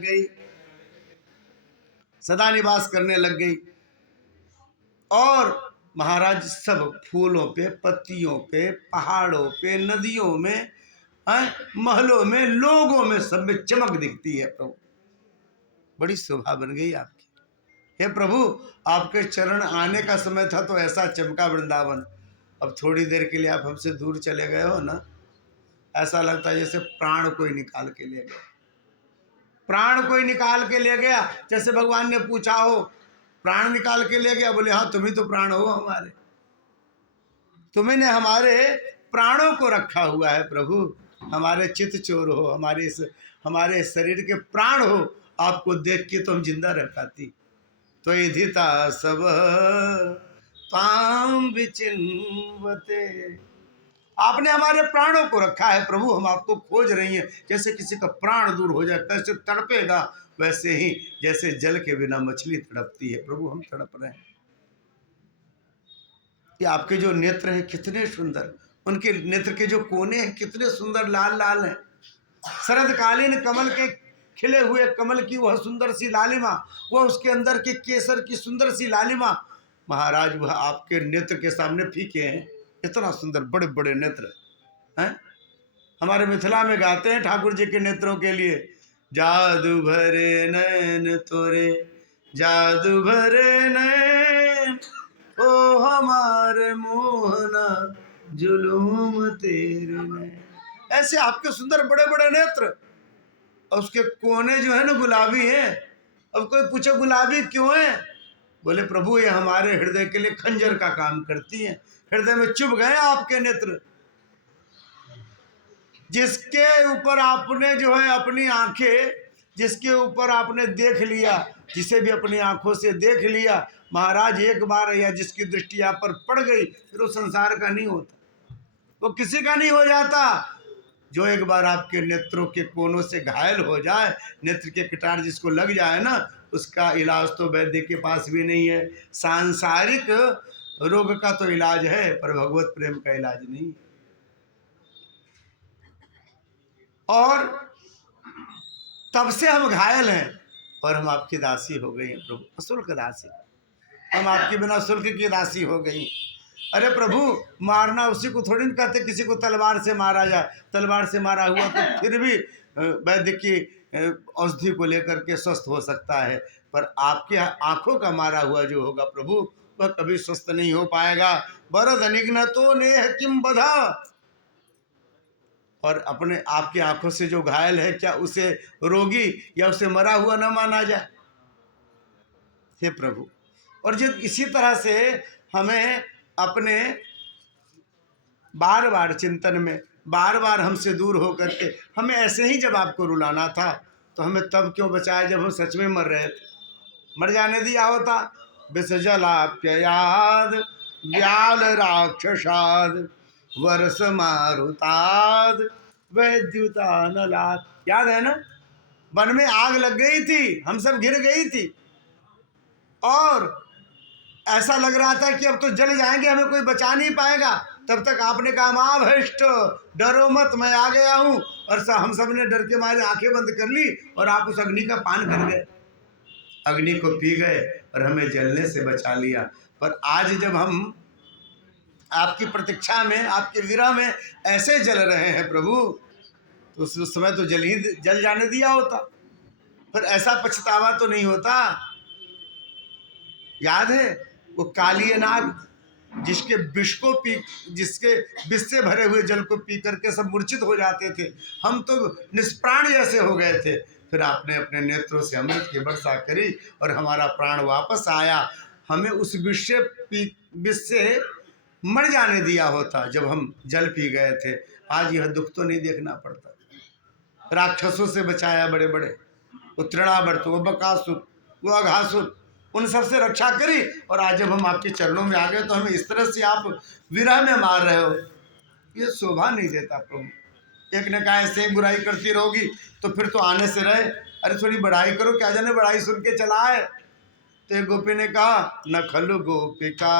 गई, सदा निवास करने लग गई। और महाराज सब फूलों पे, पत्तियों पे, पहाड़ों पे, नदियों में, महलों में, लोगों में, सब में चमक दिखती है प्रभु। बड़ी शोभा बन गई आपकी। हे प्रभु, आपके चरण आने का समय था तो ऐसा चमका वृंदावन। अब थोड़ी देर के लिए आप हमसे दूर चले गए हो ना, ऐसा लगता है जैसे प्राण कोई निकाल के ले गया। प्राण कोई निकाल के ले गया, जैसे भगवान ने पूछा हो प्राण निकाल के ले गया, बोले हाँ तुम ही तो प्राण हो हमारे, तुम्ही ने हमारे प्राणों को रखा हुआ है प्रभु। हमारे चित चोर हो, हमारे शरीर के प्राण हो। आपको देख के तो हम जिंदा रह पाती। तो इधिता सब ताम विचिन्वते, आपने हमारे प्राणों को रखा है प्रभु। हम आपको खोज रही हैं, जैसे किसी का प्राण दूर हो जाए कैसे तड़पेगा, वैसे ही जैसे जल के बिना मछली तड़पती है प्रभु, हम तड़प रहे हैं। कि आपके जो नेत्र हैं कितने सुंदर, उनके नेत्र के जो कोने हैं कितने सुंदर लाल लाल हैं। शरदकालीन कमल के खिले हुए कमल की वह सुंदर सी लालिमा, वह उसके अंदर के केसर की सुंदर सी लालिमा, महाराज वह आपके नेत्र के सामने फीके हैं। इतना सुंदर बड़े बड़े नेत्र हैं। हमारे मिथिला में गाते हैं ठाकुर जी के नेत्रों के लिए, जादू भरे नैन तोरे, जादू भरे नैन, ओ हमारे मोहना जुलूम तेरे ने। ऐसे आपके सुंदर बड़े बड़े नेत्र, और उसके कोने जो है ना गुलाबी हैं। अब कोई पूछे गुलाबी क्यों है, बोले प्रभु ये हमारे हृदय के लिए खंजर का काम करती हैं। हृदय में चुभ गए आपके नेत्र। जिसके ऊपर आपने जो है अपनी आंखें, जिसके ऊपर आपने देख लिया, जिसे भी अपनी आंखों से देख लिया महाराज एक बार, या जिसकी दृष्टि आप पर पड़ गई, फिर वो संसार का नहीं होता, वो किसी का नहीं हो जाता। जो एक बार आपके नेत्रों के कोनों से घायल हो जाए, नेत्र के कटार जिसको लग जाए ना, उसका इलाज तो वैद्य के पास भी नहीं है। सांसारिक रोग का तो इलाज है, पर भगवत प्रेम का इलाज नहीं। और तब से हम घायल हैं, और हम आपकी दासी हो गई हैं प्रभु, अशुल्क दासी। हम आपके बिना शुल्क की दासी हो गई। अरे प्रभु, मारना उसी को थोड़ी न कहते किसी को तलवार से मारा जाए। तलवार से मारा हुआ तो फिर भी वैद्य की औषधि को लेकर के स्वस्थ हो सकता है, पर आपके आंखों का मारा हुआ जो होगा प्रभु, वह कभी स्वस्थ नहीं हो पाएगा। वरद निघ्न तो नेह किम बधा, और अपने आपकी आंखों से जो घायल है, क्या उसे रोगी या उसे मरा हुआ न माना जाए। हे प्रभु, और जब इसी तरह से हमें अपने बार बार चिंतन में, बार बार हमसे दूर होकर के हमें ऐसे ही जब आपको रुलाना था, तो हमें तब क्यों बचाया जब हम सच में मर रहे थे। मर जाने दिया होता। विसजलाप्ययाद व्याल राक्षसाद वर्ष मारुताद वैद्युतानलाद, याद है ना, वन में आग लग गई थी, हम सब घिर गई थी, और ऐसा लग रहा था कि अब तो जल जाएंगे, हमें कोई बचा नहीं पाएगा। तब तक आपने कहा माँ भ्रष्ट, डरो मत, मैं आ गया हूँ। और हम सब ने डर के मारे आंखें बंद कर ली, और आप उस अग्नि का पान कर गए, अग्नि को पी गए और हमें जलने से बचा लिया। पर आज जब हम आपकी प्रतीक्षा में, आपके विरह में ऐसे जल रहे हैं प्रभु, तो उस समय तो जल जाने दिया होता, पर ऐसा पछतावा तो नहीं होता। याद है वो कालिए नाग, जिसके विष से भरे हुए जल को पी करके सब मूर्छित हो जाते थे, हम तो निष्प्राण जैसे हो गए थे। फिर आपने अपने नेत्रों से अमृत की वर्षा करी और हमारा प्राण वापस आया। हमें उस विष से मर जाने दिया होता जब हम जल पी गए थे। आज यह दुख तो नहीं देखना पड़ता। राक्षसों से बचाया, बड़े बड़े, वो तृणावर्त, वो बकासुर, वो अघासुर, उन सब से रक्षा करी। और आज जब हम आपके चरणों में आ गए तो हमें इस तरह से आप विरह में मार रहे हो, ये शोभा नहीं देता प्रभु। एक ने कहा ऐसे ही बुराई करती रहोगी तो फिर तो आने से रहे। अरे थोड़ी बढ़ाई करो, क्या जाने बढ़ाई सुन के चला है। तो एक गोपी ने कहा न खलु गोपिका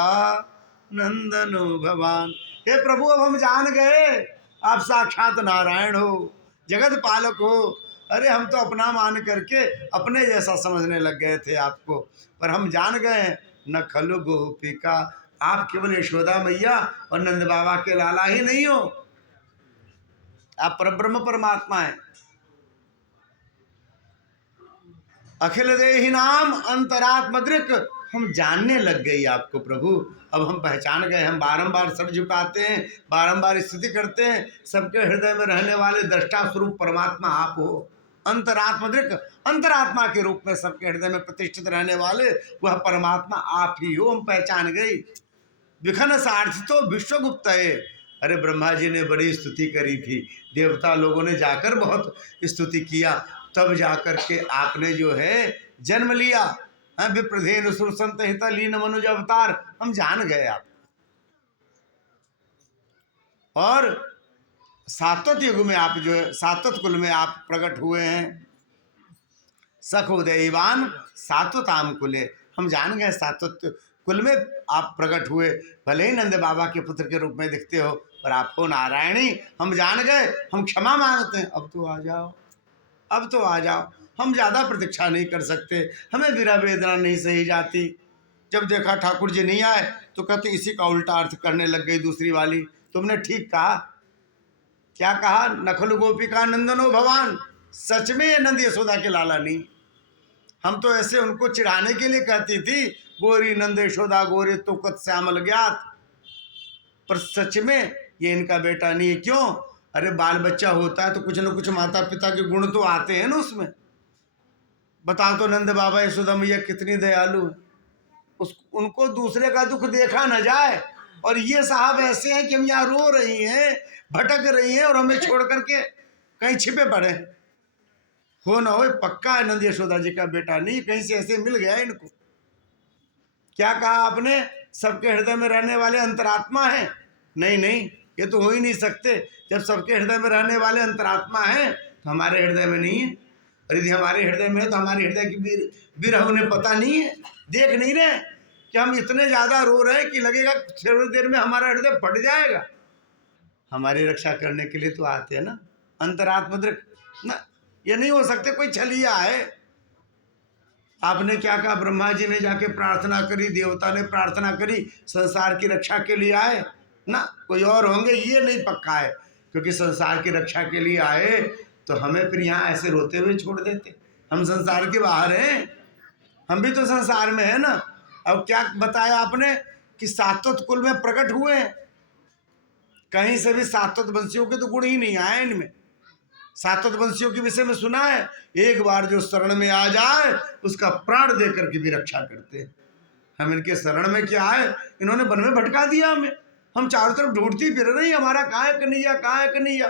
नंदनो भगवान, हे प्रभु अब हम जान गए आप साक्षात नारायण हो, जगत पालक हो, अरे हम तो अपना मान करके अपने जैसा समझने लग गए थे आपको, पर हम जान गए न खलु गोपिका, आप केवल यशोदा मैया और नंद बाबा के लाला ही नहीं हो, आप परब्रह्म परमात्मा हैं। अखिल देहि नाम अंतरात्मदृक, हम जानने लग गई आपको प्रभु, अब हम पहचान गए। हम बारंबार सर झुकाते हैं, बारंबार स्तुति करते हैं, सबके हृदय में रहने वाले दृष्टा स्वरूप परमात्मा आप हो। अंतरात्मदृक, अंतरात्मा के रूप में सबके हृदय में प्रतिष्ठित रहने वाले वह परमात्मा आप ही हो, हम पहचान गई। विखन सार्थ तो विश्वगुप्त है, अरे ब्रह्मा जी ने बड़ी स्तुति करी थी, देवता लोगों ने जाकर बहुत स्तुति किया, तब जाकर के आपने जो है जन्म लिया। विप्रधेन सुर संत हित लीन मनुज अवतार, हम जान गए आप। और सात्वत युग में आप जो है, सात्वत कुल में आप प्रकट हुए हैं। सखोदयवान सात्वताम कुले, हम जान गए सात्वत कुल में आप प्रकट हुए। भले ही नंद बाबा के पुत्र के रूप में दिखते हो, पर आप हो नारायणी, हम जान गए। हम क्षमा मांगते हैं, अब तो आ जाओ, अब तो आ जाओ। हम ज़्यादा प्रतीक्षा नहीं कर सकते, हमें विरह वेदना नहीं सही जाती। जब देखा ठाकुर जी नहीं आए तो कहते इसी का उल्टा अर्थ करने लग गई दूसरी वाली। तुमने ठीक कहा, क्या कहा? नखल गोपिका नंदनो भगवान, सच में ये नंद यशोदा के लाला नहीं। हम तो ऐसे उनको चिढ़ाने के लिए कहती थी, गोरी नंद यशोदा गोरे तो कत श्यामल ज्ञात, पर सच में ये इनका बेटा नहीं है। क्यों? अरे बाल बच्चा होता है तो कुछ न कुछ माता पिता के गुण तो आते हैं ना उसमें। बताओ तो नंद बाबा यशोदा मैया कितनी दयालु है, उनको दूसरे का दुख देखा न जाए, और ये साहब ऐसे हैं कि हम यहाँ रो रही हैं, भटक रही हैं, और हमें छोड़ करके कहीं छिपे पड़े। हो ना हो, पक्का है नंद यशोदा जी का बेटा नहीं, कहीं से ऐसे मिल गया इनको। क्या कहा आपने? सबके हृदय में रहने वाले अंतरात्मा हैं? नहीं नहीं, ये तो हो ही नहीं सकते। जब सबके हृदय में रहने वाले अंतरात्मा हैं तो हमारे हृदय में नहीं है। और यदि हमारे हृदय में है तो हमारे हृदय की विरह उन्हें पता नहीं है, देख नहीं रहे कि हम इतने ज़्यादा रो रहे हैं कि लगेगा थोड़ी देर में हमारा हृदय फट जाएगा। हमारी रक्षा करने के लिए तो आते हैं ना अंतरात्मदृक ना, ये नहीं हो सकते कोई छलिया है। आपने क्या कहा? ब्रह्मा जी ने जाके प्रार्थना करी, देवता ने प्रार्थना करी, संसार की रक्षा के लिए आए ना, कोई और होंगे ये नहीं पक्का है, क्योंकि संसार की रक्षा के लिए आए तो हमें फिर यहाँ ऐसे रोते हुए छोड़ देते। हम संसार के बाहर हैं, हम भी तो संसार में है ना। अब क्या बताया आपने कि सात्वत कुल में प्रकट हुए हैं, कहीं से भी सात्वत वंशियों के तो गुण ही नहीं आए इनमें। सात्वत वंशियों के विषय में सुना है, एक बार जो शरण में आ जाए उसका प्राण दे करके भी रक्षा करते हैं। हम इनके शरण में क्या है, इन्होंने वन में भटका दिया हमें, हम चारों तरफ ढूंढती फिर रही, हमारा कहाँ है कन्हैया, कहाँ है कन्हैया,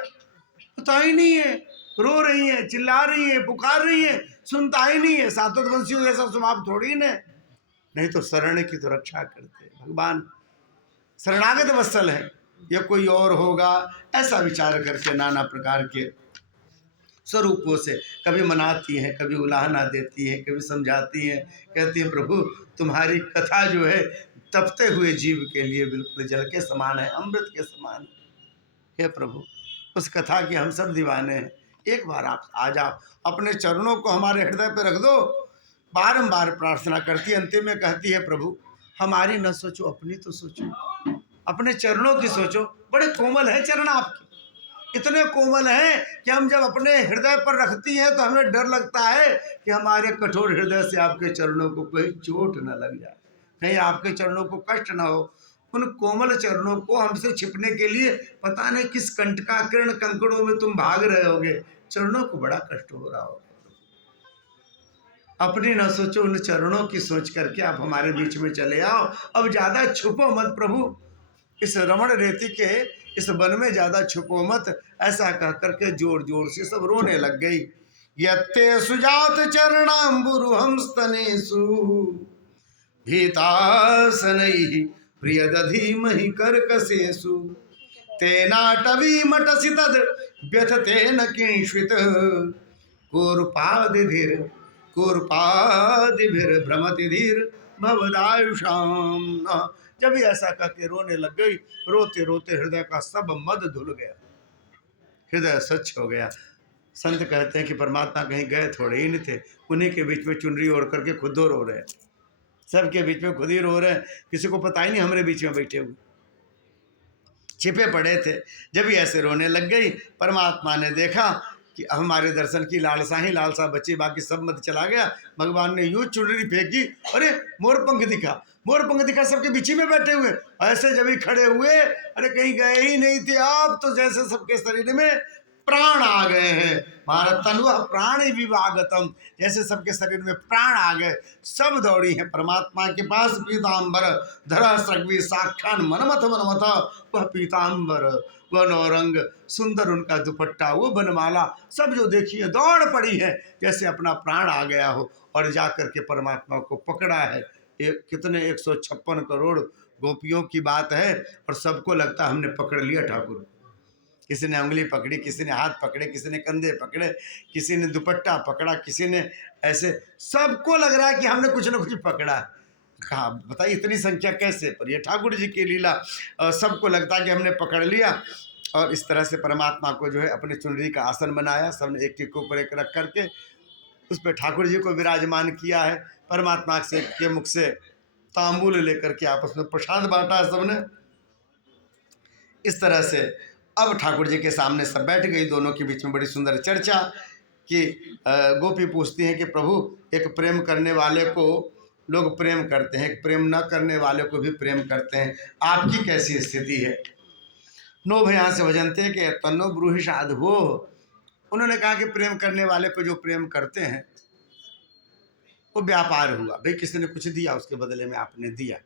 पता ही नहीं है। रो रही है, चिल्ला रही है, पुकार रही है, सुनता ही नहीं है। सात्वत वंशियों जैसा स्वभाव थोड़ी न, नहीं तो शरण की तो रक्षा करते भगवान, शरणागत वत्सल है, या कोई और होगा ऐसा विचार करके नाना प्रकार के स्वरूपों से कभी मनाती हैं, कभी उलाहना देती हैं, कभी समझाती हैं। कहती है प्रभु तुम्हारी कथा जो है तपते हुए जीव के लिए बिल्कुल जल के समान है, अमृत के समान है। हे प्रभु उस कथा के हम सब दीवाने हैं, एक बार आप आ जाओ, अपने चरणों को हमारे हृदय पर रख दो। बारंबार प्रार्थना करती, अंतिम में कहती है प्रभु हमारी न सोचो, अपनी तो सोचो, अपने चरणों की सोचो। बड़े कोमल है चरण आपके, इतने कोमल हैं कि हम जब अपने हृदय पर रखती हैं तो हमें डर लगता है कि हमारे कठोर हृदय से आपके चरणों को कोई चोट न लग जाए, कहीं आपके चरणों को कष्ट न हो। उन कोमल चरणों को हमसे छिपने के लिए पता नहीं किस कंटकाकीर्ण कंकड़ों में तुम भाग रहे होगे, चरणों को बड़ा कष्ट हो रहा होगा। अपनी न सोचो, उन चरणों की सोच करके आप हमारे बीच में चले आओ। अब ज़्यादा छुपो मत प्रभु, इस रमण रेती के इस वन में ज़्यादा छुपो मत, ऐसा कह करके जोर जोर से सब रोने लग गई। यत्ते सुजात चरणाम्बुरुहं स्तनेषु भीतासनैः प्रियदधीमहि कर्कशेषु तेनाटवी मटसि तद् व्यथतेन किंश्चित् कूर्पादिभिर्भ्रमति धीर भवदायुषाम। जब भी ऐसा करके रोने लग गई, रोते रोते हृदय का सब मद धुल गया, हृदय स्वच्छ हो गया। संत कहते हैं कि परमात्मा कहीं गए थोड़े ही नहीं थे, उन्हीं के बीच में चुनरी ओढ़ करके खुद रो रहे हैं, सबके बीच में खुद ही रो रहे हैं, किसी को पता ही नहीं हमारे बीच में बैठे हुए छिपे पड़े थे। जब ही ऐसे रोने लग गई, परमात्मा ने देखा कि हमारे दर्शन की लालसा ही लालसा बची, बाकी सब मत चला गया। भगवान ने यूं चुनरी फेंकी, अरे मोरपंख दिखा, मोरपंख दिखा, सबके बीच में बैठे हुए। ऐसे जब ही खड़े हुए, अरे कहीं गए ही नहीं थे, अब तो जैसे सबके शरीर में प्राण आ गए हैं। भारत तनुः प्राण विवागतम, जैसे सबके शरीर में प्राण आ गए, सब दौड़ी हैं परमात्मा के पास। पीताम्बर धरा सृग्वी साख्यान मनमथ मनमथ, वह पीताम्बर, वह नौरंग, सुंदर उनका दुपट्टा, वो बनमाला, सब जो देखिए दौड़ पड़ी है जैसे अपना प्राण आ गया हो, और जा करके परमात्मा को पकड़ा है। कितने 156 करोड़ गोपियों की बात है, और सबको लगता हमने पकड़ लिया ठाकुर को। किसी ने उंगली पकड़ी, किसी ने हाथ पकड़े, किसी ने कंधे पकड़े, किसी ने दुपट्टा पकड़ा, किसी ने ऐसे, सबको लग रहा है कि हमने कुछ ना कुछ पकड़ा। कहा बताइए इतनी संख्या कैसे, पर ये ठाकुर जी की लीला, सबको लगता है कि हमने पकड़ लिया। और इस तरह से परमात्मा को जो है अपने चुनरी का आसन बनाया, सबने एक के ऊपर एक रख करके उस पर ठाकुर जी को विराजमान किया है। परमात्मा से के मुख से तांबूल लेकर के आपस में प्रसाद बांटा है सबने। इस तरह से अब ठाकुर जी के सामने सब बैठ गई, दोनों के बीच में बड़ी सुंदर चर्चा कि गोपी पूछती हैं कि प्रभु, एक प्रेम करने वाले को लोग प्रेम करते हैं, एक प्रेम न करने वाले को भी प्रेम करते हैं, आपकी कैसी स्थिति है? नो भया से भजनते कि तन्नो ब्रूहि साधुओ। उन्होंने कहा कि प्रेम करने वाले को जो प्रेम करते हैं वो व्यापार हुआ, भाई किसी ने कुछ दिया उसके बदले में आपने दिया।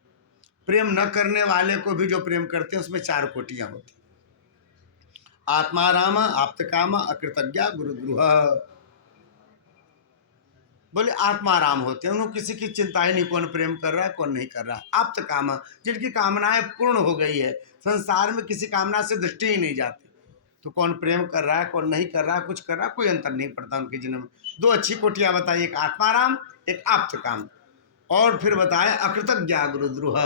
प्रेम न करने वाले को भी जो प्रेम करते हैं उसमें 4 कोटियां होती, आत्मा राम, आप्त काम, अकृतज्ञा, गुरुद्रोह। बोले आत्मा राम होते हैं, उन्होंने किसी की चिंता ही नहीं कौन प्रेम कर रहा है कौन नहीं कर रहा है। आप्त काम, जिनकी कामनाएं पूर्ण हो गई है, संसार में किसी कामना से दृष्टि ही नहीं जाती, तो कौन प्रेम कर रहा है कौन नहीं कर रहा है, कुछ कर रहा है, कोई अंतर नहीं पड़ता उनके जीवन में। 2 अच्छी कोटियां बताई, एक आत्मा राम, एक आप्त काम, और फिर बताया अकृतज्ञा गुरुद्रोह,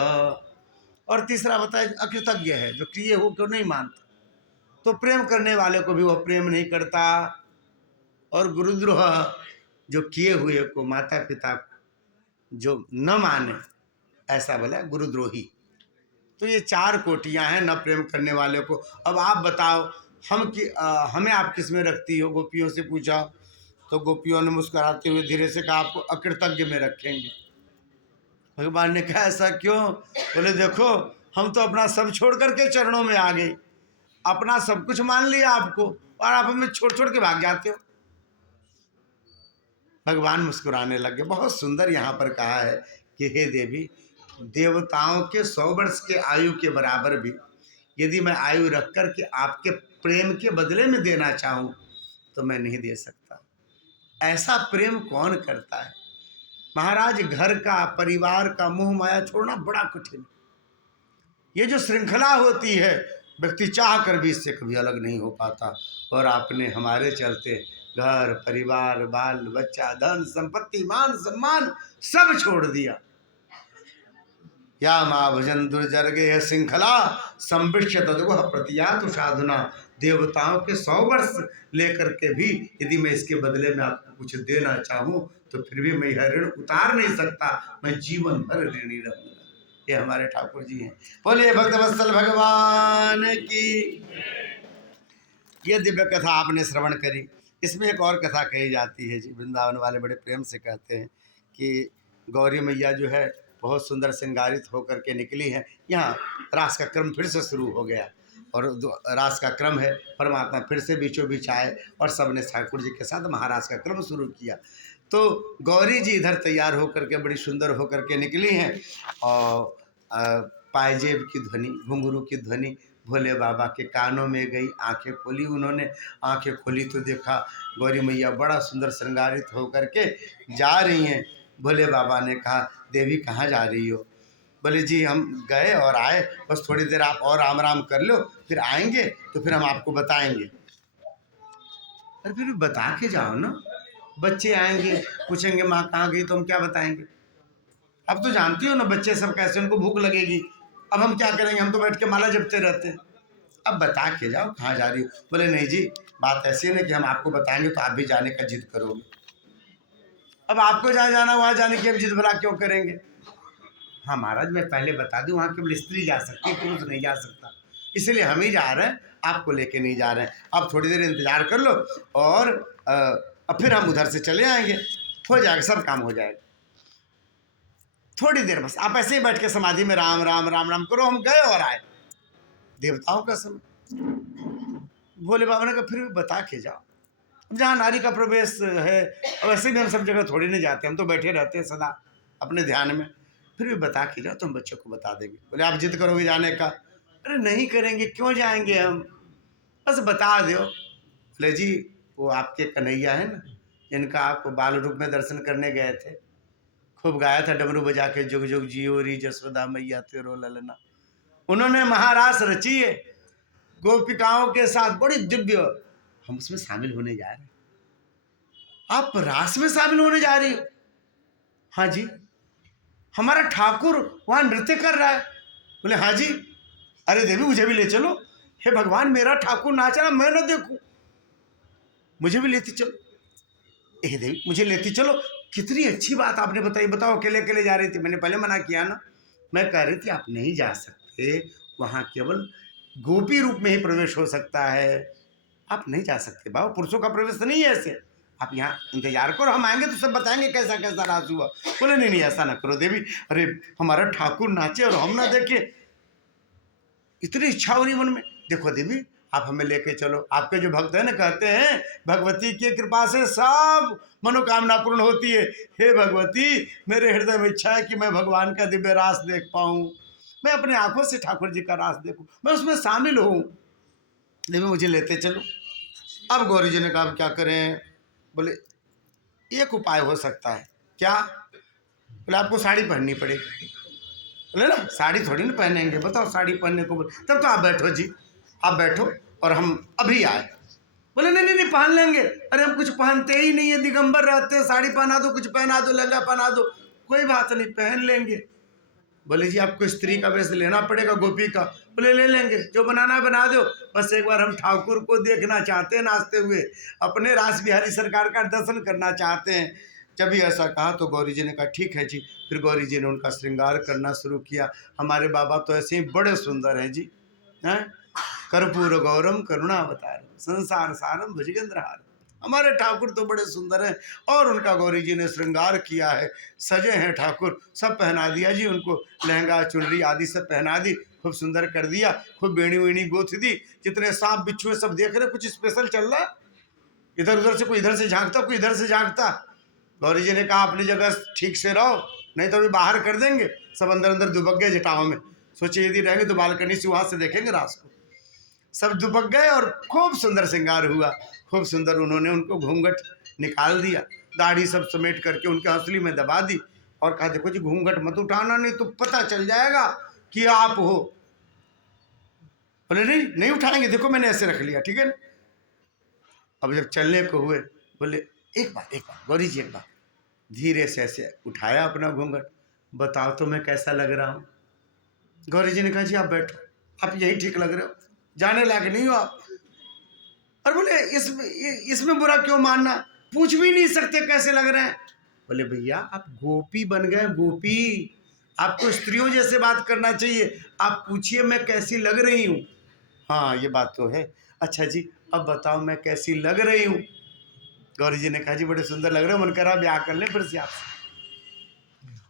और तीसरा बताया अकृतज्ञ है, जो किए हो क्यों नहीं मानता। तो प्रेम करने वाले को भी वह प्रेम नहीं करता, और गुरुद्रोह, जो किए हुए को, माता पिता जो न माने, ऐसा बोला गुरुद्रोही। तो ये 4 कोटियां हैं न प्रेम करने वाले को। अब आप बताओ हमें आप किस में रखती हो? गोपियों से पूछा तो गोपियों ने मुस्कुराते हुए धीरे से कहा आपको अकृतज्ञ में रखेंगे। भगवान ने कहा ऐसा क्यों? बोले देखो हम तो अपना सब छोड़ करके चरणों में आ गए, अपना सब कुछ मान लिया आपको, और आप हमें छोड़ छोड़ के भाग जाते हो। भगवान मुस्कुराने लगे। बहुत सुंदर यहाँ पर कहा है कि हे देवी, देवताओं के 100 वर्ष के आयु के बराबर भी यदि मैं आयु रख कर के आपके प्रेम के बदले में देना चाहूँ तो मैं नहीं दे सकता। ऐसा प्रेम कौन करता है? महाराज, घर का, परिवार का मोह माया छोड़ना बड़ा कठिन। ये जो श्रृंखला होती है, व्यक्ति चाह कर भी इससे कभी अलग नहीं हो पाता। और आपने हमारे चलते घर परिवार बाल बच्चा धन संपत्ति मान सम्मान सब छोड़ दिया। या माँ भजन दुर्जर्गे श्रृंखला संविष्य तदुह प्रतियातु साधुना। देवताओं के 100 वर्ष लेकर के भी यदि मैं इसके बदले में आपको कुछ देना चाहूँ तो फिर भी मैं यह ऋण उतार नहीं सकता, मैं जीवन भर ऋणी रहूँगा। ये हमारे ठाकुर जी हैं। बोलिए भक्तवत्सल भगवान की। ये दिव्य कथा आपने श्रवण करी। इसमें एक और कथा कही जाती है जी, वृंदावन वाले बड़े प्रेम से कहते हैं कि गौरी मैया जो है बहुत सुंदर श्रृंगारित होकर के निकली है। यहाँ रास का क्रम फिर से शुरू हो गया, और रास का क्रम है, परमात्मा फिर से बीचों बीच आए और सबने ठाकुर जी के साथ महारास का क्रम शुरू किया। तो गौरी जी इधर तैयार होकर के बड़ी सुंदर होकर के निकली हैं, और पायजेब की ध्वनि, घुंघरू की ध्वनि भोले बाबा के कानों में गई। आंखें खोली उन्होंने, आंखें खोली तो देखा गौरी मैया बड़ा सुंदर श्रृंगारित होकर के जा रही हैं। भोले बाबा ने कहा देवी कहाँ जा रही हो? बोले जी हम गए और आए, बस थोड़ी देर आप और राम राम कर लो, फिर आएंगे तो फिर हम आपको बताएंगे। अरे फिर बता के जाओ ना, बच्चे आएंगे पूछेंगे माँ कहाँ गई, तो हम क्या बताएंगे? अब तो जानती हो ना बच्चे सब कैसे, उनको भूख लगेगी। अब हम क्या करेंगे, हम तो बैठ के माला जपते रहते हैं। अब बता के जाओ कहाँ जा रही हो। बोले नहीं जी, बात ऐसी है ना कि हम आपको बताएंगे तो आप भी जाने का जिद करोगे। अब आपको जहाँ जाना वहाँ जाने की हम जिद भला क्यों करेंगे। हाँ महाराज, मैं पहले बता दूं, वहाँ केवल स्त्री जा सकती है, पुरुष नहीं जा सकता, इसलिए हम ही जा रहे हैं, आपको लेके नहीं जा रहे हैं। आप थोड़ी देर इंतजार कर लो और अब फिर हम उधर से चले आएंगे, हो जाएगा, सब काम हो जाएगा। थोड़ी देर बस आप ऐसे ही बैठ के समाधि में राम राम राम राम करो। हम गए और आए, देवताओं का समय। भोले बाबा ने कहा फिर भी बता के जाओ, जहाँ नारी का प्रवेश है, वैसे भी हम सब जगह थोड़ी नहीं जाते, हम तो बैठे रहते हैं सदा अपने ध्यान में, फिर भी बता के जाओ, तुम बच्चों को बता देंगे। बोले आप जिद करोगे जाने का। अरे नहीं करेंगे, क्यों जाएंगे हम, बस बता दो। बोले जी वो आपके कन्हैया है ना, जिनका आप बाल रूप में दर्शन करने गए थे, खूब गाया था डमरू बजा के, जुग जुग जियो री जसोदा मैया तेरो ललना, उन्होंने महारास रची है गोपिकाओं के साथ, बड़ी दिव्य, हम उसमें शामिल होने जा रहे हैं। आप रास में शामिल होने जा रही हो? हाँ जी, हमारा ठाकुर वहां नृत्य कर रहा है। बोले हाँ जी। अरे देवी मुझे भी ले चलो। हे भगवान, मेरा ठाकुर नाच रहा, मैं ना देखूं, मुझे भी लेती चलो। हे देवी मुझे लेती चलो। कितनी अच्छी बात आपने बताई, बताओ अकेले अकेले जा रही थी, मैंने पहले मना किया ना। मैं कह रही थी आप नहीं जा सकते, वहां केवल गोपी रूप में ही प्रवेश हो सकता है, आप नहीं जा सकते बाबा, पुरुषों का प्रवेश नहीं है ऐसे। आप यहाँ इंतजार करो, हम आएंगे तो सब बताएंगे कैसा कैसा राज हुआ। बोले नहीं नहीं ऐसा ना करो देवी, अरे हमारा ठाकुर नाचे और हम ना देखे, इतनी इच्छा हो रही मन में। देखो देवी आप हमें लेके चलो, आपके जो भक्त है ना कहते हैं भगवती की कृपा से सब मनोकामना पूर्ण होती है। हे भगवती, मेरे हृदय में इच्छा है कि मैं भगवान का दिव्य रास देख पाऊँ, मैं अपने आंखों से ठाकुर जी का रास देखूँ, मैं उसमें शामिल हूँ, देवी मुझे लेते चलो। अब गौरी जी ने कहा क्या करें। बोले एक उपाय हो सकता है। क्या? बोले आपको साड़ी पहननी पड़ेगी। बोले ना साड़ी थोड़ी ना पहनेंगे, बताओ साड़ी पहनने को बोले, तब तो आप बैठो जी, आप बैठो और हम अभी आए। बोले नहीं नहीं नहीं पहन लेंगे। अरे हम कुछ पहनते ही नहीं है, दिगंबर रहते हैं, साड़ी पहना दो, कुछ पहना दो, लहंगा पहना दो, कोई बात नहीं पहन लेंगे। बोले जी आपको स्त्री का वेश लेना पड़ेगा, गोपी का। बोले ले लेंगे, जो बनाना है बना दो, बस एक बार हम ठाकुर को देखना चाहते हैं नाचते हुए, अपने रास बिहारी सरकार का दर्शन करना चाहते हैं। जब भी ऐसा कहा तो गौरी जी ने कहा ठीक है जी। फिर गौरी जी ने उनका श्रृंगार करना शुरू किया। हमारे बाबा तो ऐसे ही बड़े सुंदर हैं जी, हैं, कर्पूर गौरम करुणावतार संसार सारम भुजगेंद्रहार, हमारे ठाकुर तो बड़े सुंदर हैं। और उनका गौरी जी ने श्रृंगार किया है, सजे हैं ठाकुर, सब पहना दिया जी उनको, लहंगा चुनरी आदि सब पहना दी, खूब सुंदर कर दिया, खूब बेणी वेणी गोथ दी। जितने सांप बिच्छू सब देख रहे, कुछ स्पेशल चल रहा है, इधर उधर से, कोई इधर से झांकता, कोई इधर से झांकता। गौरी जी ने कहा अपनी जगह ठीक से रहो, नहीं तो अभी बाहर कर देंगे। सब अंदर अंदर दुबक गए जटाओं में, सोचे यदि रहेंगे तो बालकनी से वहां से देखेंगे रास को। सब दुबक गए और खूब सुंदर श्रृंगार हुआ, खूब सुंदर। उन्होंने उनको घूंघट निकाल दिया, दाढ़ी सब समेट करके उनके हंसली में दबा दी और कहा देखो जी घूंघट मत उठाना, नहीं तो पता चल जाएगा कि आप हो। बोले नहीं नहीं उठाएंगे, देखो मैंने ऐसे रख लिया, ठीक है ना। अब जब चलने को हुए, बोले एक बार गौरी जी, एक बार धीरे से ऐसे उठाया अपना घूंघट, बताओ तो मैं कैसा लग रहा हूँ। गौरी जी ने कहा जी आप बैठो, आप यही ठीक लग रहे हो, जाने लायक नहीं हो आप। और बोले इसमें बुरा क्यों मानना, पूछ भी नहीं सकते कैसे लग रहे हैं। बोले भैया आप गोपी बन गए, गोपी, आपको स्त्रियों जैसे बात करना चाहिए, आप पूछिए मैं कैसी लग रही हूँ। हाँ ये बात तो है। अच्छा जी अब बताओ मैं कैसी लग रही हूँ। गौरी जी ने कहा जी बड़े सुंदर लग रहे हो, मन करा ब्याह कर ले फिर से आपसे।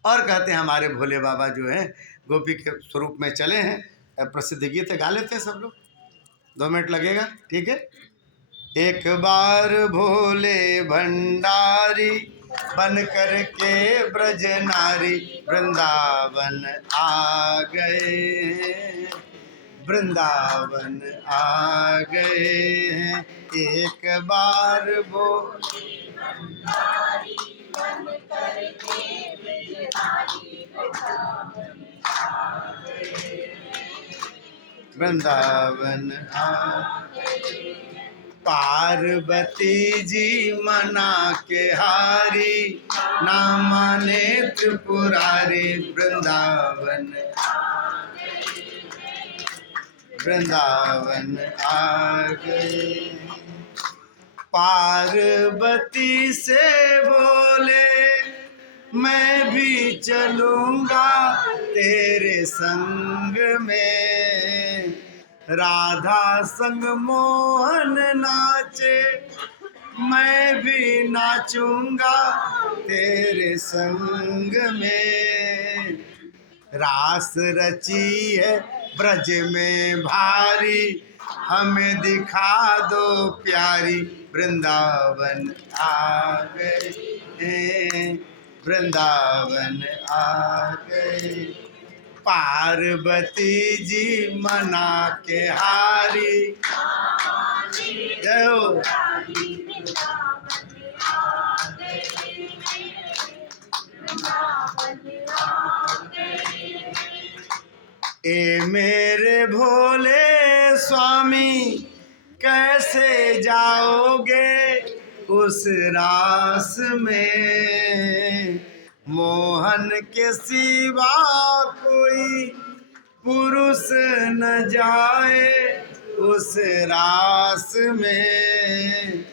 और कहते हैं हमारे भोले बाबा जो हैं गोपी के स्वरूप में चले हैं, प्रसिद्ध गीत गा लेते हैं सब लोग, 2 मिनट लगेगा, ठीक है। एक बार भोले भंडारी बन कर के ब्रज नारी वृंदावन आ गए, वृंदावन आ गए हैं। एक बार भोले भंडारी बन कर के ब्रज नारी वृंदावन आ गए। पार्वती जी मना के हारी, ना माने त्रिपुरारी वृंदावन। वृंदावन आ गए। पार्वती से बोले मैं भी चलूंगा तेरे संग में, राधा संग मोहन नाचे मैं भी नाचूंगा तेरे संग में। रास रची है ब्रज में भारी, हमें दिखा दो प्यारी, वृंदावन आ गए, वृंदावन आ गए। पार्वती जी मना के हारी, जय हो। ए मेरे भोले स्वामी कैसे जाओगे उस रास में, मोहन के सिवा कोई पुरुष न जाए उस रास में।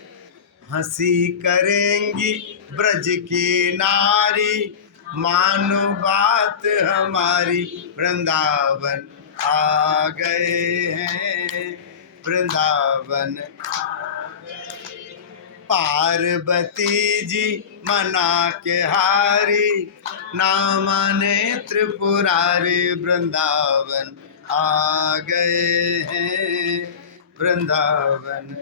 हंसी करेंगी ब्रज की नारी, मानो बात हमारी, वृंदावन आ गए हैं, वृंदावन। पार्वती जी मना के हारी, ना माने त्रिपुरारी, वृंदावन आ गए हैं, वृंदावन।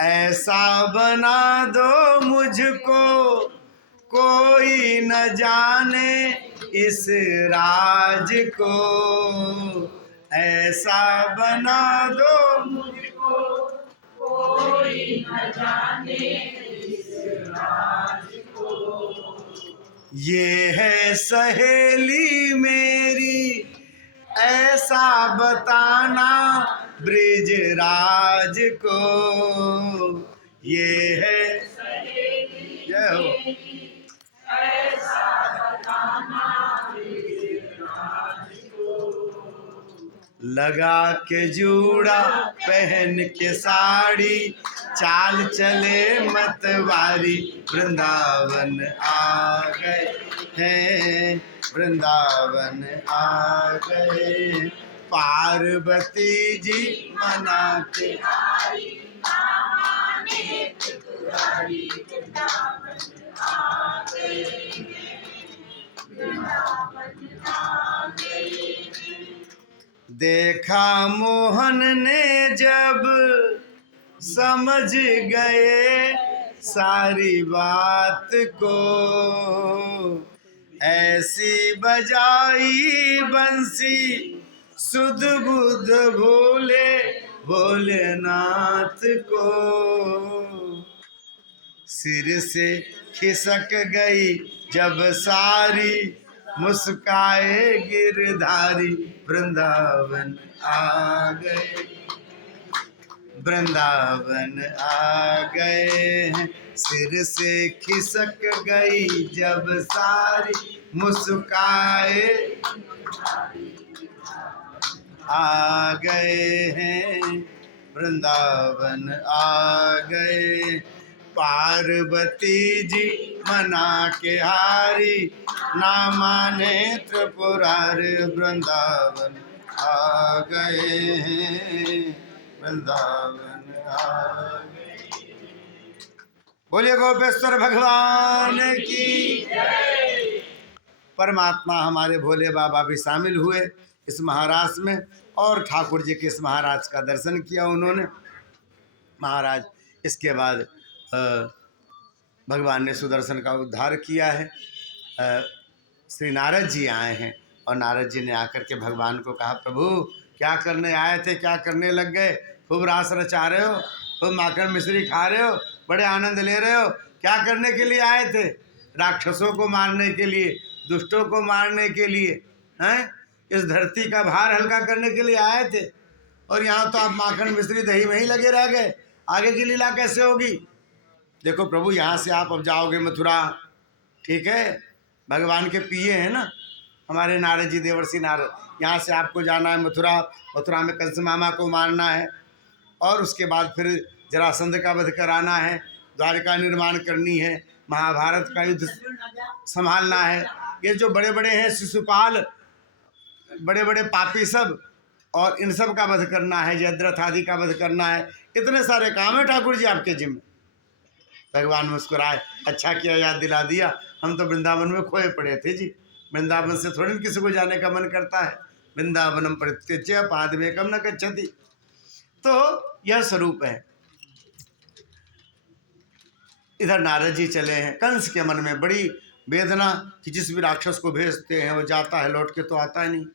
ऐसा बना दो मुझको कोई न जाने इस राज को, ऐसा बना दो मुझको कोई न जाने इस राज को। ये है सहेली मेरी ऐसा बताना ब्रिज राज को, ये है सहेली मेरी ऐसा बताना ब्रिज राज को। लगा के जूड़ा पहन के साड़ी, चाल चले मतवारी, वृंदावन आ गए हैं, वृंदावन आ गए। पार्वती जी मना के हारी, ना माने त्रिपुरारी, वृंदावन आ गए, वृंदावन आ गए। देखा मोहन ने जब समझ गए सारी बात को, ऐसी बजाई बंसी सुध बुध भोले भोलेनाथ को। सिर से खिसक गई जब सारी, मुस्काए गिरधारी, वृंदावन आ गए, वृंदावन आ गए हैं। सिर से खिसक गई जब सारी, मुस्काए आ गए हैं, वृंदावन आ गए। पार्वती जी मना के हारी, ना माने त्रिपुरारी, वृंदावन आ गए हैं, वृंदावन आ गए। बोलिए गोपेश्वर भगवान की। परमात्मा हमारे भोले बाबा भी शामिल हुए इस महाराज में, और ठाकुर जी के इस महाराज का दर्शन किया उन्होंने। महाराज इसके बाद भगवान ने सुदर्शन का उद्धार किया है। श्री नारद जी आए हैं, और नारद जी ने आकर के भगवान को कहा, प्रभु क्या करने आए थे, क्या करने लग गए, खूब रास रचा रहे हो, खूब माखन मिश्री खा रहे हो, बड़े आनंद ले रहे हो, क्या करने के लिए आए थे? राक्षसों को मारने के लिए, दुष्टों को मारने के लिए, हैं? इस धरती का भार हल्का करने के लिए आए थे, और यहाँ तो आप माखन मिश्री दही में ही लगे रह गए, आगे की लीला कैसे होगी? देखो प्रभु, यहाँ से आप अब जाओगे मथुरा, ठीक है, भगवान के पिए हैं ना, हमारे नारद जी, देवर्षि नारद, यहाँ से आपको जाना है मथुरा, मथुरा में कंस मामा को मारना है और उसके बाद फिर जरासंध का वध कराना है, द्वारिका निर्माण करनी है, महाभारत का युद्ध संभालना है। ये जो बड़े बड़े हैं शिशुपाल, बड़े बड़े पापी सब, और इन सब का वध करना है, जयद्रथ आदि का वध करना है। इतने सारे काम है ठाकुर जी आपके जिम्मे। भगवान मुस्कुराए, अच्छा किया याद दिला दिया, हम तो वृंदावन में खोए पड़े थे जी। वृंदावन से थोड़ी किसी को जाने का मन करता है। वृंदावनम परित्यज्य पादमेकम न गच्छति। तो यह स्वरूप है। इधर नारद जी चले हैं। कंस के मन में बड़ी वेदना कि जिस भी राक्षस को भेजते हैं वो जाता है, लौट के तो आता ही नहीं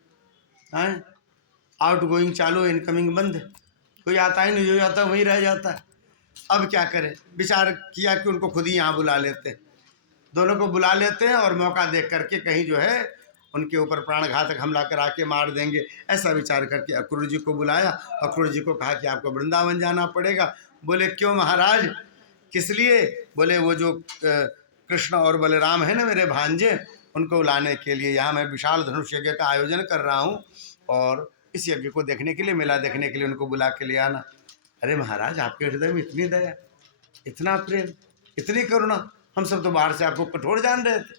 है। आउट गोइंग चालू, इनकमिंग बंद, कोई आता ही नहीं, जो जाता है वही रह जाता है। अब क्या करें, विचार किया कि उनको खुद ही यहाँ बुला लेते हैं। दोनों को बुला लेते हैं और मौका देख करके कहीं जो है उनके ऊपर प्राणघातक हमला करा के मार देंगे, ऐसा विचार करके अक्रूर जी को बुलाया। अक्रूर जी को कहा कि आपको वृंदावन जाना पड़ेगा। बोले क्यों महाराज, किस लिए? बोले वो जो कृष्ण और बलराम है ना मेरे भांजे, उनको लाने के लिए यहाँ मैं विशाल धनुष यज्ञ का आयोजन कर रहा हूँ और इस यज्ञ को देखने के लिए, मेला देखने के लिए उनको बुला के ले आना। अरे महाराज, आपके हृदय में इतनी दया, इतना प्रेम, इतनी करुणा, हम सब तो बाहर से आपको कठोर जान रहे थे,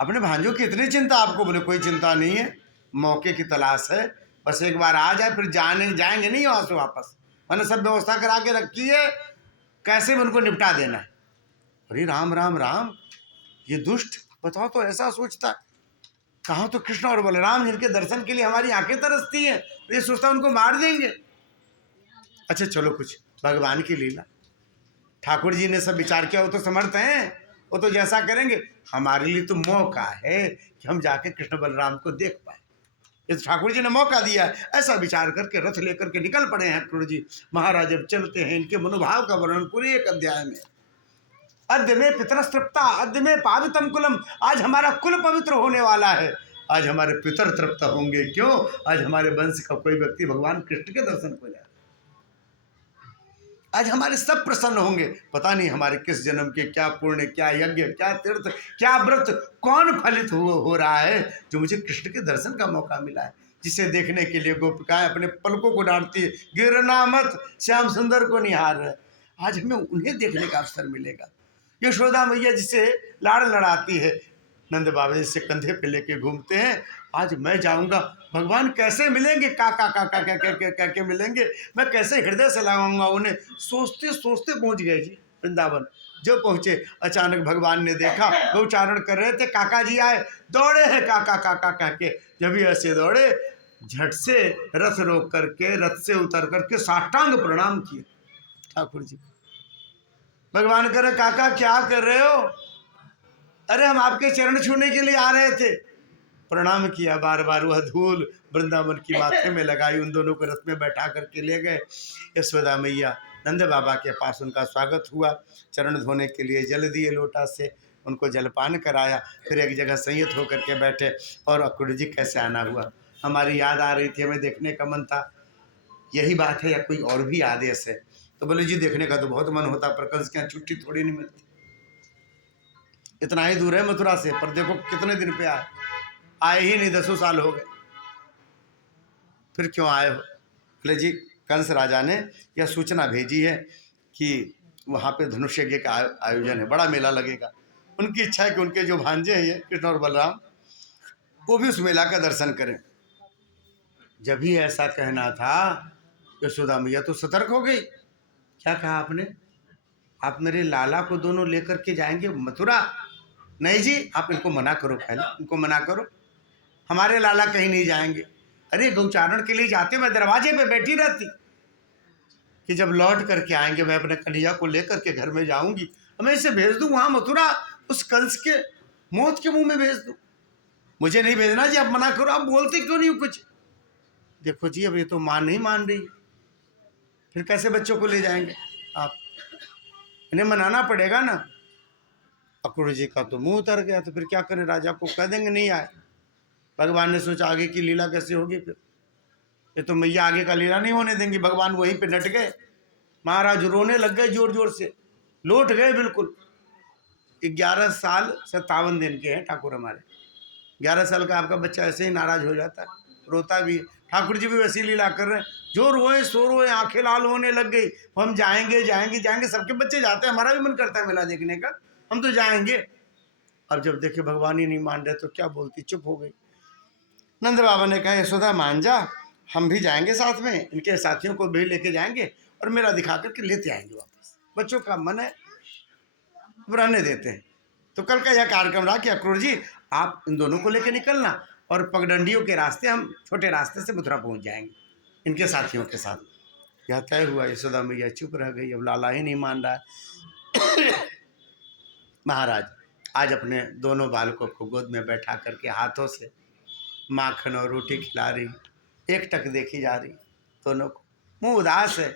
अपने भांजों की इतनी चिंता आपको। बोले कोई चिंता नहीं है, मौके की तलाश है, बस एक बार आ जाए फिर जाएंगे नहीं वहाँ से वापस। मैंने सब व्यवस्था करा के रखी है, कैसे भी उनको निपटा देना है। अरे राम राम राम, ये दुष्ट बताओ तो ऐसा सोचता है। कहाँ तो कृष्ण और बलराम जिनके दर्शन के लिए हमारी आंखें तरसती हैं, ये सोचता उनको मार देंगे। अच्छा चलो, कुछ भगवान की लीला, ठाकुर जी ने सब विचार किया, वो तो समर्थ हैं, वो तो जैसा करेंगे। हमारे लिए तो मौका है कि हम जाके कृष्ण बलराम को देख पाए, इस ठाकुर जी ने मौका दिया है। ऐसा विचार करके रथ लेकर के निकल पड़े हैं ठाकुर जी। महाराज जब चलते हैं, इनके मनोभाव का वर्णन पूरे एक अध्याय में। अद्य में पितरस्तृप्ता, अद्य में पावितम कुलम, आज हमारा कुल पवित्र होने वाला है, आज हमारे पितर तृप्त होंगे। क्यों? आज हमारे वंश का कोई व्यक्ति भगवान कृष्ण के दर्शन को जाए, आज हमारे सब प्रसन्न होंगे। पता नहीं हमारे किस जन्म के क्या पुण्य, क्या यज्ञ, क्या तीर्थ, क्या व्रत, कौन फलित हो रहा है, जो मुझे कृष्ण के दर्शन का मौका मिला है, जिसे देखने के लिए गोपिकाएं अपने पलकों को डांटती है, गिरना मत श्याम सुंदर को निहार रहे। आज हमें उन्हें देखने का अवसर मिलेगा। यशोदा मैया जिसे लाड़ लड़ाती है, नंद बाबा जिसे कंधे पे लेके घूमते हैं, आज मैं जाऊंगा, भगवान कैसे मिलेंगे, काका काका कह के मिलेंगे, मैं कैसे हृदय से लगाऊंगा उन्हें। सोचते सोचते पहुंच गए जी वृंदावन। जो पहुंचे, अचानक भगवान ने देखा, वो उच्चारण कर रहे थे, काका जी आए, दौड़े हैं काका काका कह के। जब भी ऐसे दौड़े, झट से रथ रोक करके, रथ से उतर करके साष्टांग प्रणाम किए ठाकुर जी। भगवान कह रहे, काका क्या कर रहे हो? अरे हम आपके चरण छूने के लिए आ रहे थे। प्रणाम किया, बार बार वह धूल वृंदावन की माथे में लगाई, उन दोनों को रथ में बैठा करके ले गए। यशोदा मैया नंद बाबा के पास उनका स्वागत हुआ, चरण धोने के लिए जल दिए लोटा से, उनको जलपान कराया, फिर एक जगह संयत होकर के बैठे। और अक्रूर जी कैसे आना हुआ, हमारी याद आ रही थी, हमें देखने का मन था। यही बात है या कोई और भी आदेश है? तो बोले जी देखने का तो बहुत मन होता, पर कंस के यहाँ छुट्टी थोड़ी नहीं मिलती, इतना ही दूर है मथुरा से, पर देखो कितने दिन पे आए ही नहीं, 10 साल हो गए, फिर क्यों आए हो? बोले जी कंस राजा ने यह सूचना भेजी है कि वहाँ पे धनुष यज्ञ का आयोजन है, बड़ा मेला लगेगा। उनकी इच्छा है कि उनके जो भांजे हैं ये कृष्ण और बलराम, वो भी उस मेला का दर्शन करें। जब भी ऐसा कहना था, यशोदा मैया तो सतर्क हो गई। क्या कहा आपने? आप मेरे लाला को दोनों लेकर के जाएंगे मथुरा? नहीं जी, आप इनको मना करो, पहले इनको मना करो, हमारे लाला कहीं नहीं जाएंगे। अरे गौचारण के लिए जाते, मैं दरवाजे पे बैठी रहती कि जब लौट करके आएंगे मैं अपने कन्हैया को लेकर के घर में जाऊंगी, मैं इसे भेज दूं वहाँ मथुरा, उस कंस के मौत के मुंह में भेज दूं। मुझे नहीं भेजना जी, आप मना करो। आप बोलते क्यों नहीं हो कुछ? देखो जी अब ये तो नहीं मान रही, फिर कैसे बच्चों को ले जाएंगे आप? इन्हें मनाना पड़ेगा ना। अक्रूर जी का तो मुंह उतर गया, तो फिर क्या करें, राजा को कह देंगे नहीं आए। भगवान ने सोचा आगे की लीला कैसे होगी, फिर ये तो मैया आगे का लीला नहीं होने देंगी। भगवान वहीं पे डट गए, महाराज रोने लग गए जोर जोर से, लौट गए बिल्कुल। 11 साल 57 दिन के हैं ठाकुर हमारे, 11 साल का आपका बच्चा ऐसे ही नाराज हो जाता है, रोता भी है। ठाकुर जी भी वैसी लीला कर रहे हैं, जो रोए सो रोए, आंखें लाल होने लग गई, हम जाएंगे जाएंगे जाएंगे, सबके बच्चे जाते हैं, हमारा भी मन करता है मेला देखने का, हम तो जाएंगे। अब जब देखे भगवान ही नहीं मान रहे तो क्या बोलती, चुप हो गई। नंद बाबा ने कहा यशोदा मान जा, हम भी जाएंगे साथ में, इनके साथियों को भी लेके जाएंगे और मेला दिखा करके लेते आएंगे वापस, बच्चों का मन है, अब रहने देते हैं। तो कल का यह कार्यक्रम रहा कि अक्रूर जी आप इन दोनों को लेके निकलना और पगडंडियों के रास्ते, हम छोटे रास्ते से मथुरा पहुंच जाएंगे इनके साथियों के साथ। यह तय हुआ। यशोदा मैया चुप रह गई, अब लाला ही नहीं मान रहा है। महाराज आज अपने दोनों बालकों को गोद में बैठा करके हाथों से माखन और रोटी खिला रही, एक टक देखी जा रही, दोनों को मुंह उदास है।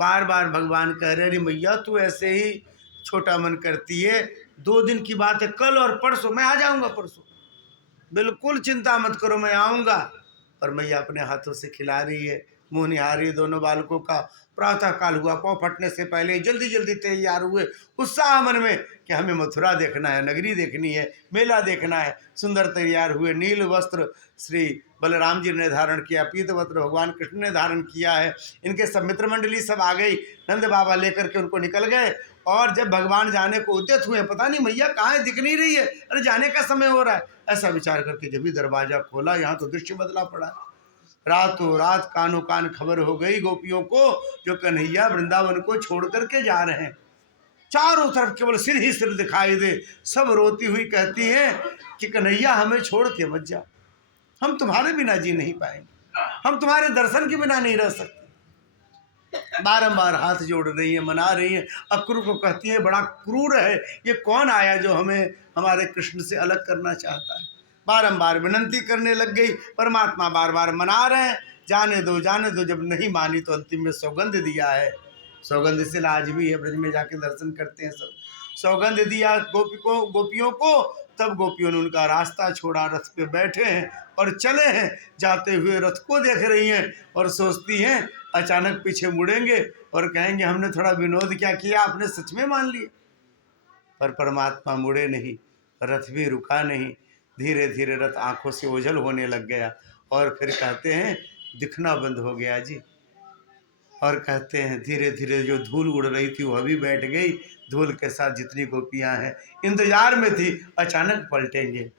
बार बार भगवान कह रहे, अरे मैया तू ऐसे ही छोटा मन करती है, 2 दिन की बात है, कल और परसों मैं आ जाऊंगा, परसों बिल्कुल चिंता मत करो, मैं आऊँगा। और मैया अपने हाथों से खिला रही है, मुँह निहार रही है दोनों बालकों का। प्रातः काल हुआ, पाँव फटने से पहले जल्दी जल्दी तैयार हुए, उत्साह मन में कि हमें मथुरा देखना है, नगरी देखनी है, मेला देखना है। सुंदर तैयार हुए, नील वस्त्र श्री बलराम जी ने धारण किया, पीत वस्त्र भगवान कृष्ण ने धारण किया है। इनके सब मित्र मंडली सब आ गई, नंद बाबा लेकर के उनको निकल गए। और जब भगवान जाने को उद्यत हुए, पता नहीं मैया कहाँ है, दिख नहीं रही है, अरे जाने का समय हो रहा है, ऐसा विचार करके जब भी दरवाजा खोला, यहाँ तो दृश्य बदला पड़ा। रातों रात कानों कान खबर हो गई गोपियों को, जो कन्हैया वृंदावन को छोड़ करके जा रहे हैं। चारों तरफ केवल सिर ही सिर दिखाई दे, सब रोती हुई कहती हैं कि कन्हैया हमें छोड़ के मत जा, हम तुम्हारे बिना जी नहीं पाएंगे, हम तुम्हारे दर्शन के बिना नहीं रह सकते। बारंबार हाथ जोड़ रही है, मना रही है। अक्रूर को कहती है बड़ा क्रूर है, ये कौन आया जो हमें हमारे कृष्ण से अलग करना चाहता है। बारंबार विनंती करने लग गई, परमात्मा बार बार मना रहे हैं, जाने दो जाने दो। जब नहीं मानी तो अंतिम में सौगंध दिया है, सौगंध से आज भी है, ब्रज में जाके दर्शन करते हैं सब। सौगंध दिया गोपियों को, तब गोपियों ने उनका रास्ता छोड़ा, रथ पे बैठे हैं और चले हैं। जाते हुए रथ को देख रही हैं और सोचती हैं अचानक पीछे मुड़ेंगे और कहेंगे हमने थोड़ा विनोद क्या किया, आपने सच में मान लिया। पर परमात्मा मुड़े नहीं, रथ भी रुका नहीं, धीरे धीरे रथ आंखों से ओझल होने लग गया। और फिर कहते हैं दिखना बंद हो गया जी। और कहते हैं धीरे धीरे जो धूल उड़ रही थी वह भी बैठ गई, धूल के साथ जितनी गोपियां हैं इंतजार में थी अचानक पलटेंगे,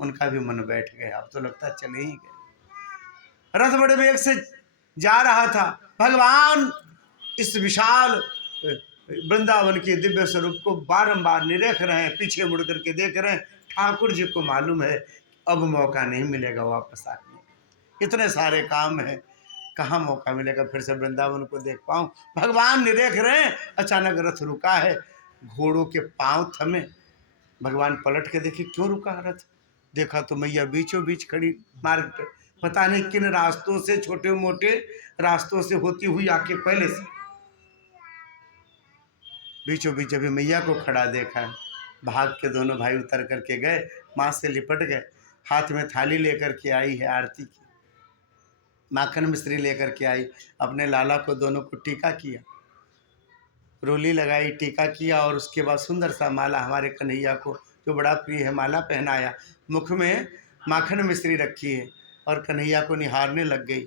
उनका भी मन बैठ गया। अब तो लगता चले ही गए। रथ बड़े वेग से जा रहा था, भगवान इस विशाल वृंदावन के दिव्य स्वरूप को बारंबार निरेख रहे हैं, पीछे मुड़ करके देख रहे हैं। ठाकुर जी को मालूम है अब मौका नहीं मिलेगा वापस आने, इतने सारे काम हैं, कहाँ मौका मिलेगा फिर से वृंदावन को देख पाऊँ। भगवान निरेख रहे हैं, अचानक रथ रुका है, घोड़ों के पांव थमे। भगवान पलट के देखे क्यों रुका रथ, देखा तो मैया बीचों बीच खड़ी मार्ग पे, पता नहीं किन रास्तों से, छोटे मोटे रास्तों से होती हुई आके पहले से बीचों बीच जब मैया को खड़ा देखा, भाग के दोनों भाई उतर करके गए, माँ से लिपट गए। हाथ में थाली लेकर के आई है आरती की, माखन मिश्री लेकर के आई, अपने लाला को दोनों को टीका किया, रोली लगाई, टीका किया और उसके बाद सुंदर सा माला हमारे कन्हैया को जो बड़ा प्रिय है माला पहनाया, मुख में माखन मिश्री रखी है और कन्हैया को निहारने लग गई,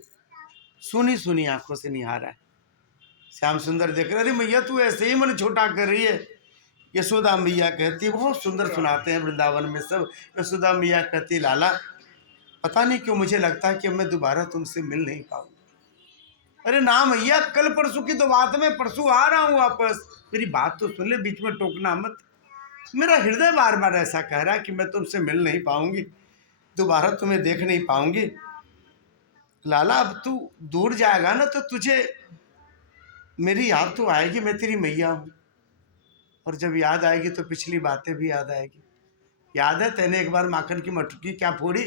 सुनी सुनी आंखों से निहारा है। श्याम सुंदर देख रहे, अरे मैया तू ऐसे ही मन छोटा कर रही है। यशोदा मैया कहती, बहुत सुंदर सुनाते हैं वृंदावन में सब। यशोदा मैया कहती लाला पता नहीं क्यों मुझे लगता है कि मैं दोबारा तुमसे मिल नहीं पाऊंगा। अरे ना मैया, कल परसों की तो बात, मैं परसों आ रहा हूँ वापस, मेरी बात तो सुन ले, बीच में टोकना मत। मेरा हृदय बार बार ऐसा कह रहा है कि मैं तुमसे मिल नहीं पाऊंगी, दोबारा तुम्हें देख नहीं पाऊंगी। लाला अब तू दूर जाएगा ना तो तुझे मेरी याद तो आएगी, मैं तेरी मैया हूँ, और जब याद आएगी तो पिछली बातें भी याद आएगी। याद है तेने एक बार माखन की मटकी क्या फोड़ी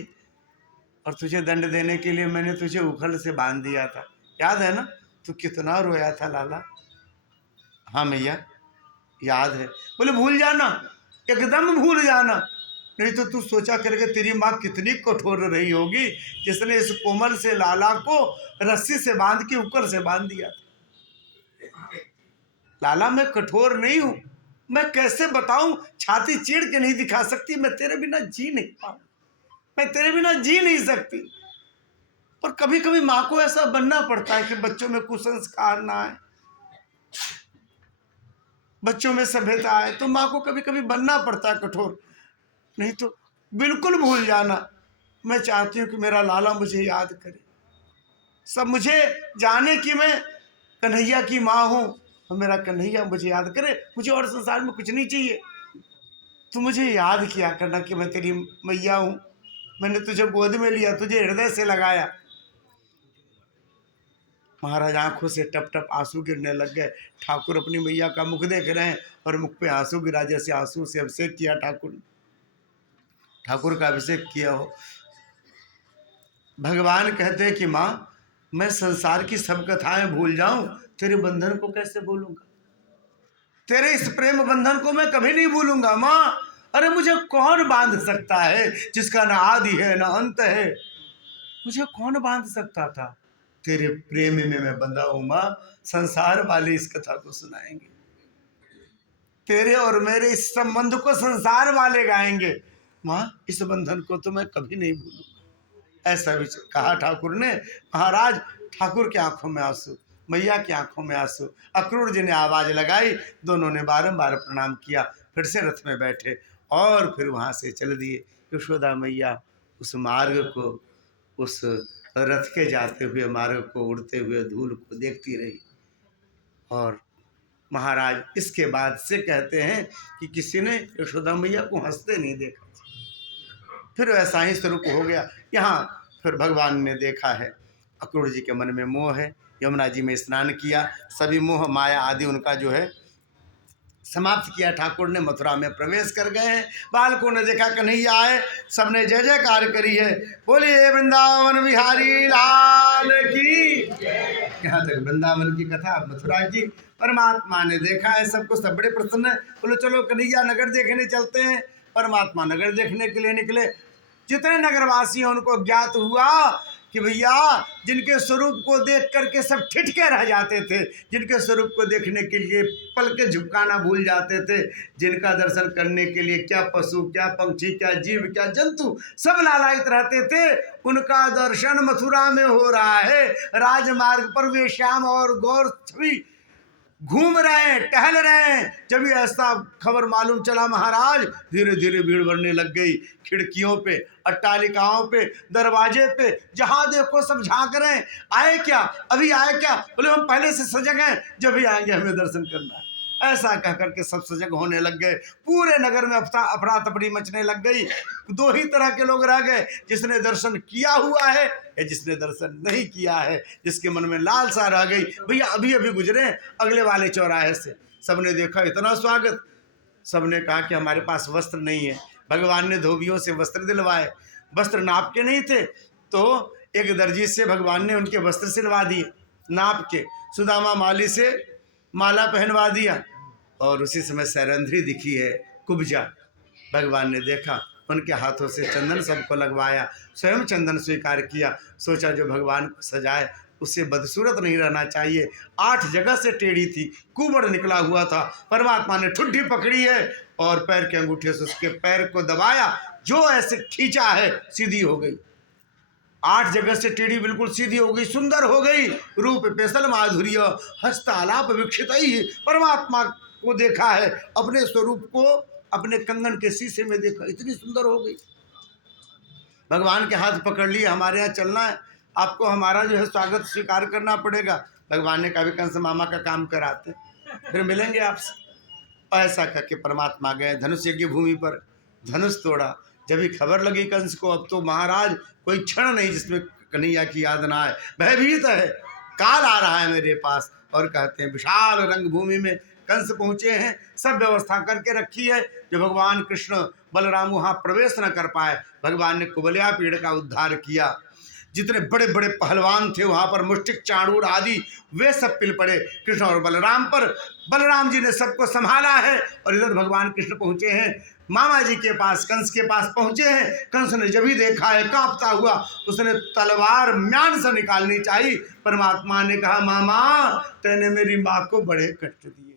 और तुझे दंड देने के लिए मैंने तुझे उखल से बांध दिया था, याद है ना, तू कितना रोया था लाला। हाँ मैया याद है। बोले भूल जाना, एकदम भूल जाना, नहीं तो तू सोचा करके तेरी माँ कितनी कठोर रही होगी जिसने इस कोमल से लाला को रस्सी से बांध के उकर से बांध दिया था। लाला मैं कठोर नहीं हूं, मैं कैसे बताऊं, छाती चीड़ के नहीं दिखा सकती, मैं तेरे बिना जी नहीं पाऊं। मैं तेरे बिना जी नहीं सकती। पर कभी कभी माँ को ऐसा बनना पड़ता है कि बच्चों में कुसंस्कार ना आए, बच्चों में सभ्यता आए, तो माँ को कभी कभी बनना पड़ता है कठोर, नहीं तो बिल्कुल भूल जाना। मैं चाहती हूँ कि मेरा लाला मुझे याद करे, सब मुझे जाने कि मैं कन्हैया की माँ हूँ और मेरा कन्हैया मुझे याद करे। मुझे और संसार में कुछ नहीं चाहिए, तू मुझे याद किया करना कि मैं तेरी मैया हूँ, मैंने तुझे गोद में लिया, तुझे हृदय से लगाया। महाराज आंखों से टप टप आंसू गिरने लग गए। ठाकुर अपनी मैया का मुख देख रहे हैं और मुख पे आंसू गिरा, जैसे आंसू से अभिषेक किया ठाकुर ने, ठाकुर का अभिषेक किया हो। भगवान कहते हैं कि माँ मैं संसार की सब कथाएं भूल जाऊं, तेरे बंधन को कैसे भूलूंगा, तेरे इस प्रेम बंधन को मैं कभी नहीं भूलूंगा माँ। अरे मुझे कौन बांध सकता है जिसका ना आदि है ना अंत है, मुझे कौन बांध सकता था, तेरे प्रेम में मैं बंधा हूं माँ। संसार वाले इस कथा को सुनाएंगे, तेरे और मेरे इस संबंध को संसार वाले गाएंगे माँ, इस बंधन को तो मैं कभी नहीं भूलूंगा। ऐसा भी कहा ठाकुर ने। महाराज ठाकुर की आंखों में आंसू, मैया की आंखों में आंसू। अक्रूर जी ने आवाज लगाई, दोनों ने बारंबार प्रणाम किया, फिर से रथ में बैठे और फिर वहां से चल दिए। यशोदा मैया उस मार्ग को, उस रथ के जाते हुए मार्ग को, उड़ते हुए धूल को देखती रही। और महाराज इसके बाद से कहते हैं कि किसी ने यशोदा मैया को हंसते नहीं देखा। फिर ऐसा ही स्वरूप हो गया। यहाँ फिर भगवान ने देखा है अक्रूर जी के मन में मोह है, यमुना जी में स्नान किया, सभी मोह माया आदि उनका जो है समाप्त किया। ठाकुर ने मथुरा में प्रवेश कर गए हैं। बालकों ने देखा कन्हैया आए, सबने जय जयकार करी है, बोलिए वृंदावन बिहारी लाल की। यहाँ तक वृंदावन की कथा, मथुरा की। परमात्मा ने देखा है सबको, सब बड़े प्रसन्न है। बोलो चलो कन्हैया नगर देखने चलते हैं। परमात्मा नगर देखने के लिए निकले। जितने नगरवासी हैं उनको ज्ञात हुआ कि भैया जिनके स्वरूप को देख करके सब ठिठके रह जाते थे, जिनके स्वरूप को देखने के लिए पल के झुकाना भूल जाते थे, जिनका दर्शन करने के लिए क्या पशु क्या पंक्षी क्या जीव क्या जंतु सब लालायित रहते थे, उनका दर्शन मथुरा में हो रहा है। राजमार्ग पर वे श्याम और गौर छवि घूम रहे हैं, टहल रहे हैं। जब ये ऐसा खबर मालूम चला महाराज, धीरे धीरे भीड़ बढ़ने लग गई। खिड़कियों पे, अट्टालिकाओं पे, दरवाजे पे, जहां देखो सब झांक रहे हैं। आए क्या, अभी आए क्या? बोले हम पहले से सजग हैं, जब भी आएंगे हमें दर्शन करना है। ऐसा कह करके सब सजग होने लग गए। पूरे नगर में अफरा तफरी मचने लग गई। दो ही तरह के लोग रह गए, जिसने दर्शन किया हुआ है या जिसने दर्शन नहीं किया है, जिसके मन में लालसा रह गई। भैया अभी अभी गुजरे अगले वाले चौराहे से, सबने देखा इतना स्वागत, सबने कहा कि हमारे पास वस्त्र नहीं है। भगवान ने धोबियों से वस्त्र दिलवाए, वस्त्र नाप के नहीं थे तो एक दर्जी से भगवान ने उनके वस्त्र सिलवा दिए नाप के। सुदामा माली से माला पहनवा दिया और उसी समय सैरंध्री दिखी है कुब्जा। भगवान ने देखा, उनके हाथों से चंदन सबको लगवाया, स्वयं चंदन स्वीकार किया। सोचा जो भगवान को सजाए उसे बदसूरत नहीं रहना चाहिए। 8 जगह से टेढ़ी थी, कुबड़ निकला हुआ था। परमात्मा ने ठुड्डी पकड़ी है और पैर के अंगूठे से उसके पैर को दबाया, जो ऐसे खींचा है सीधी हो गई। 8 जगह से टेढ़ी बिल्कुल सीधी हो गई, सुंदर हो गई। रूप पेसल माधुर्य हस्तालाप विक्षित ही। परमात्मा को देखा है, अपने स्वरूप को अपने कंगन के शीशे में देखा, इतनी सुंदर हो गई। भगवान के हाथ पकड़ लिए, हमारे यहाँ चलना है, आपको हमारा जो है स्वागत स्वीकार करना पड़ेगा। भगवान ने कभी कंस मामा का काम कराते, फिर मिलेंगे आपसे। ऐसा करके परमात्मा गए धनुष यज्ञ भूमि पर, धनुष तोड़ा। जब ही खबर लगी कंस को, अब तो महाराज कोई क्षण नहीं जिसमें कन्हैया की याद ना आए। भयभीत है, काल आ रहा है मेरे पास। और कहते हैं विशाल रंगभूमि में कंस पहुँचे हैं, सब व्यवस्था करके रखी है जो भगवान कृष्ण बलराम वहाँ प्रवेश न कर पाए। भगवान ने कुबलिया पीड़ का उद्धार किया। जितने बड़े बड़े पहलवान थे वहाँ पर, मुष्टिक चाणूर आदि, वे सब पिल पड़े कृष्ण और बलराम पर। बलराम जी ने सबको संभाला है और इधर भगवान कृष्ण पहुँचे हैं मामा जी के पास, कंस के पास पहुँचे हैं। कंस ने जब ही देखा है कांपता हुआ, उसने तलवार म्यान से निकालनी चाहिए। परमात्मा ने कहा मामा तेने मेरी माँ को बड़े कष्ट दिए,